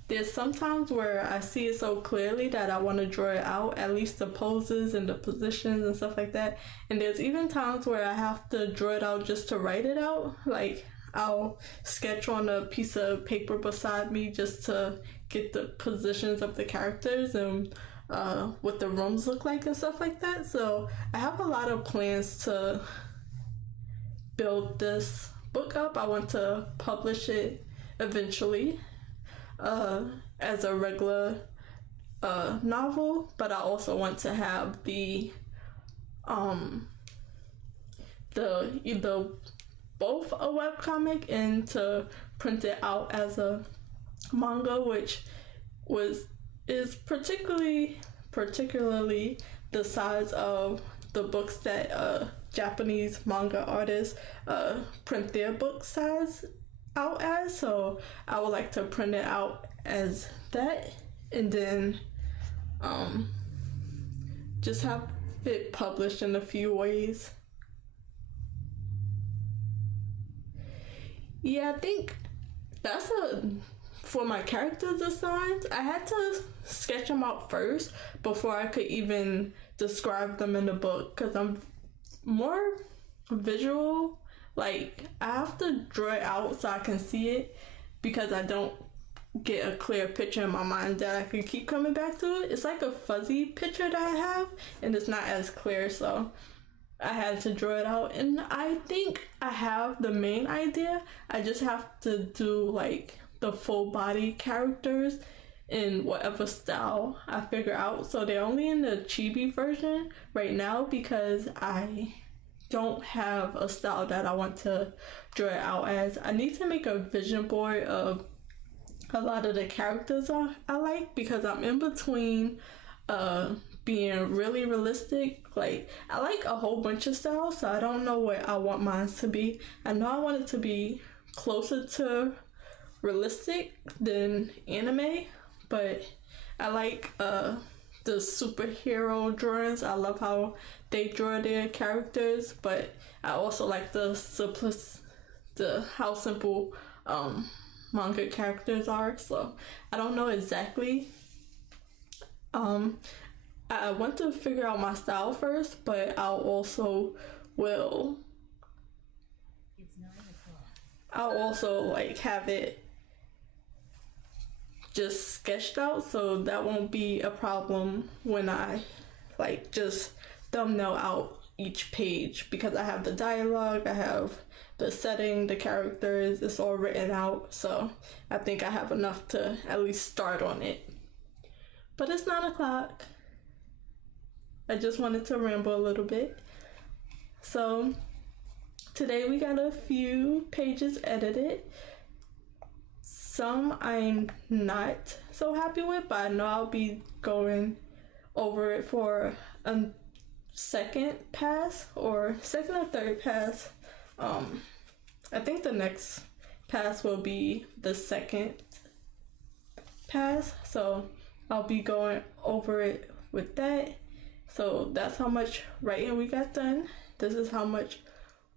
there's sometimes where I see it so clearly that I want to draw it out, at least the poses and the positions and stuff like that. And there's even times where I have to draw it out just to write it out. Like, I'll sketch on a piece of paper beside me just to get the positions of the characters and what the rooms look like and stuff like that. So I have a lot of plans to build this book up. I want to publish it eventually as a regular novel, but I also want to have the either both a webcomic and to print it out as a manga, which is particularly the size of the books that Japanese manga artists print their book size out as. So I would like to print it out as that, and then just have it published in a few ways. Yeah, I think that's for my character designs, I had to sketch them out first before I could even describe them in the book, because I'm more visual. Like, I have to draw it out so I can see it, because I don't get a clear picture in my mind that I can keep coming back to it. It's like a fuzzy picture that I have, and it's not as clear, so I had to draw it out. And I think I have the main idea. I just have to do like the full body characters in whatever style I figure out. So they're only in the chibi version right now because I don't have a style that I want to draw it out as. I need to make a vision board of a lot of the characters I like, because I'm in between being really realistic. Like, I like a whole bunch of styles, so I don't know what I want mine to be. I know I want it to be closer to realistic than anime, but I like the superhero drawings. I love how they draw their characters, but I also like how simple manga characters are. So I don't know exactly. I want to figure out my style first, but I'll also like have it just sketched out, so that won't be a problem when I like just thumbnail out each page, because I have the dialogue, I have the setting, the characters, it's all written out, so I think I have enough to at least start on it. But it's 9 o'clock. I just wanted to ramble a little bit. So today we got a few pages edited. Some I'm not so happy with, but I know I'll be going over it for a second pass, or second or third pass. I think the next pass will be the second pass, so I'll be going over it with that. So that's how much writing we got done. This is how much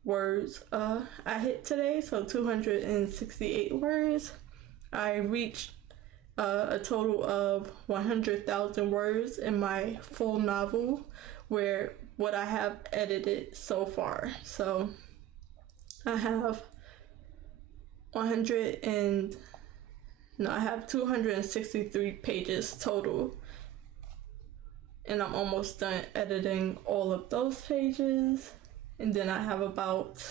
words I hit today, so 268 words. I reached a total of 100,000 words in my full novel, where what I have edited so far. So I have I have 263 pages total, and I'm almost done editing all of those pages. And then I have about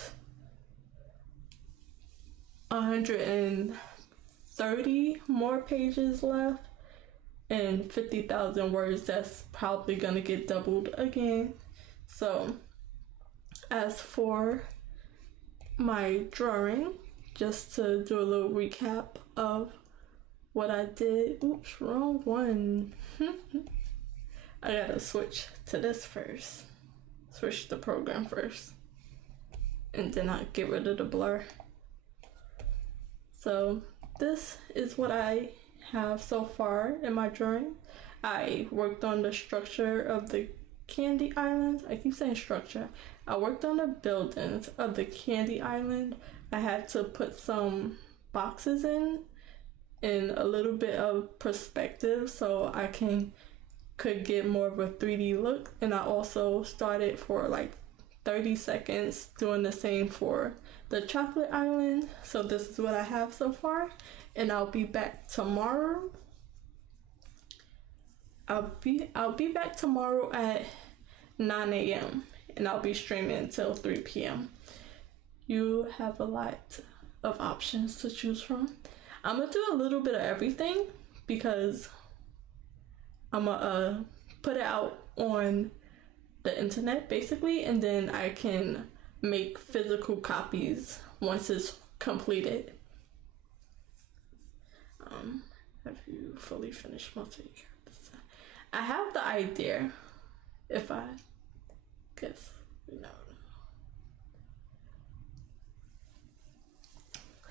130 more pages left, and 50,000 words that's probably gonna get doubled again. So as for my drawing, just to do a little recap of what I did. Oops, wrong one. I gotta switch to this first. Switch the program first, and then I get rid of the blur. So this is what I have so far in my drawing. I worked on the structure of the Candy Islands. I keep saying structure. I worked on the buildings of the Candy Island. I had to put some boxes in a little bit of perspective so I could get more of a 3D look. And I also started for like 30 seconds doing the same for the Chocolate Island. So this is what I have so far, and I'll be back tomorrow. I'll be back tomorrow at 9 a.m. and I'll be streaming until 3 p.m. You have a lot of options to choose from. I'm gonna do a little bit of everything because I'm gonna put it out on the internet basically, and then I can make physical copies once it's completed. Have you fully finished most of your characters? I have the idea, if I guess,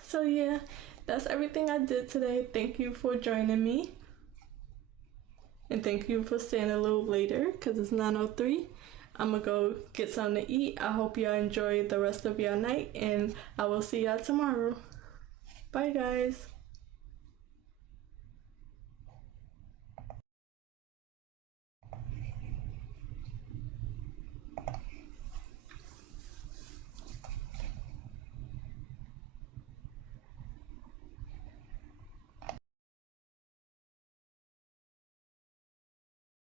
So yeah, that's everything I did today. Thank you for joining me. And thank you for staying a little later because it's 9:03. I'm gonna go get something to eat. I hope y'all enjoy the rest of your night, and I will see y'all tomorrow. Bye guys.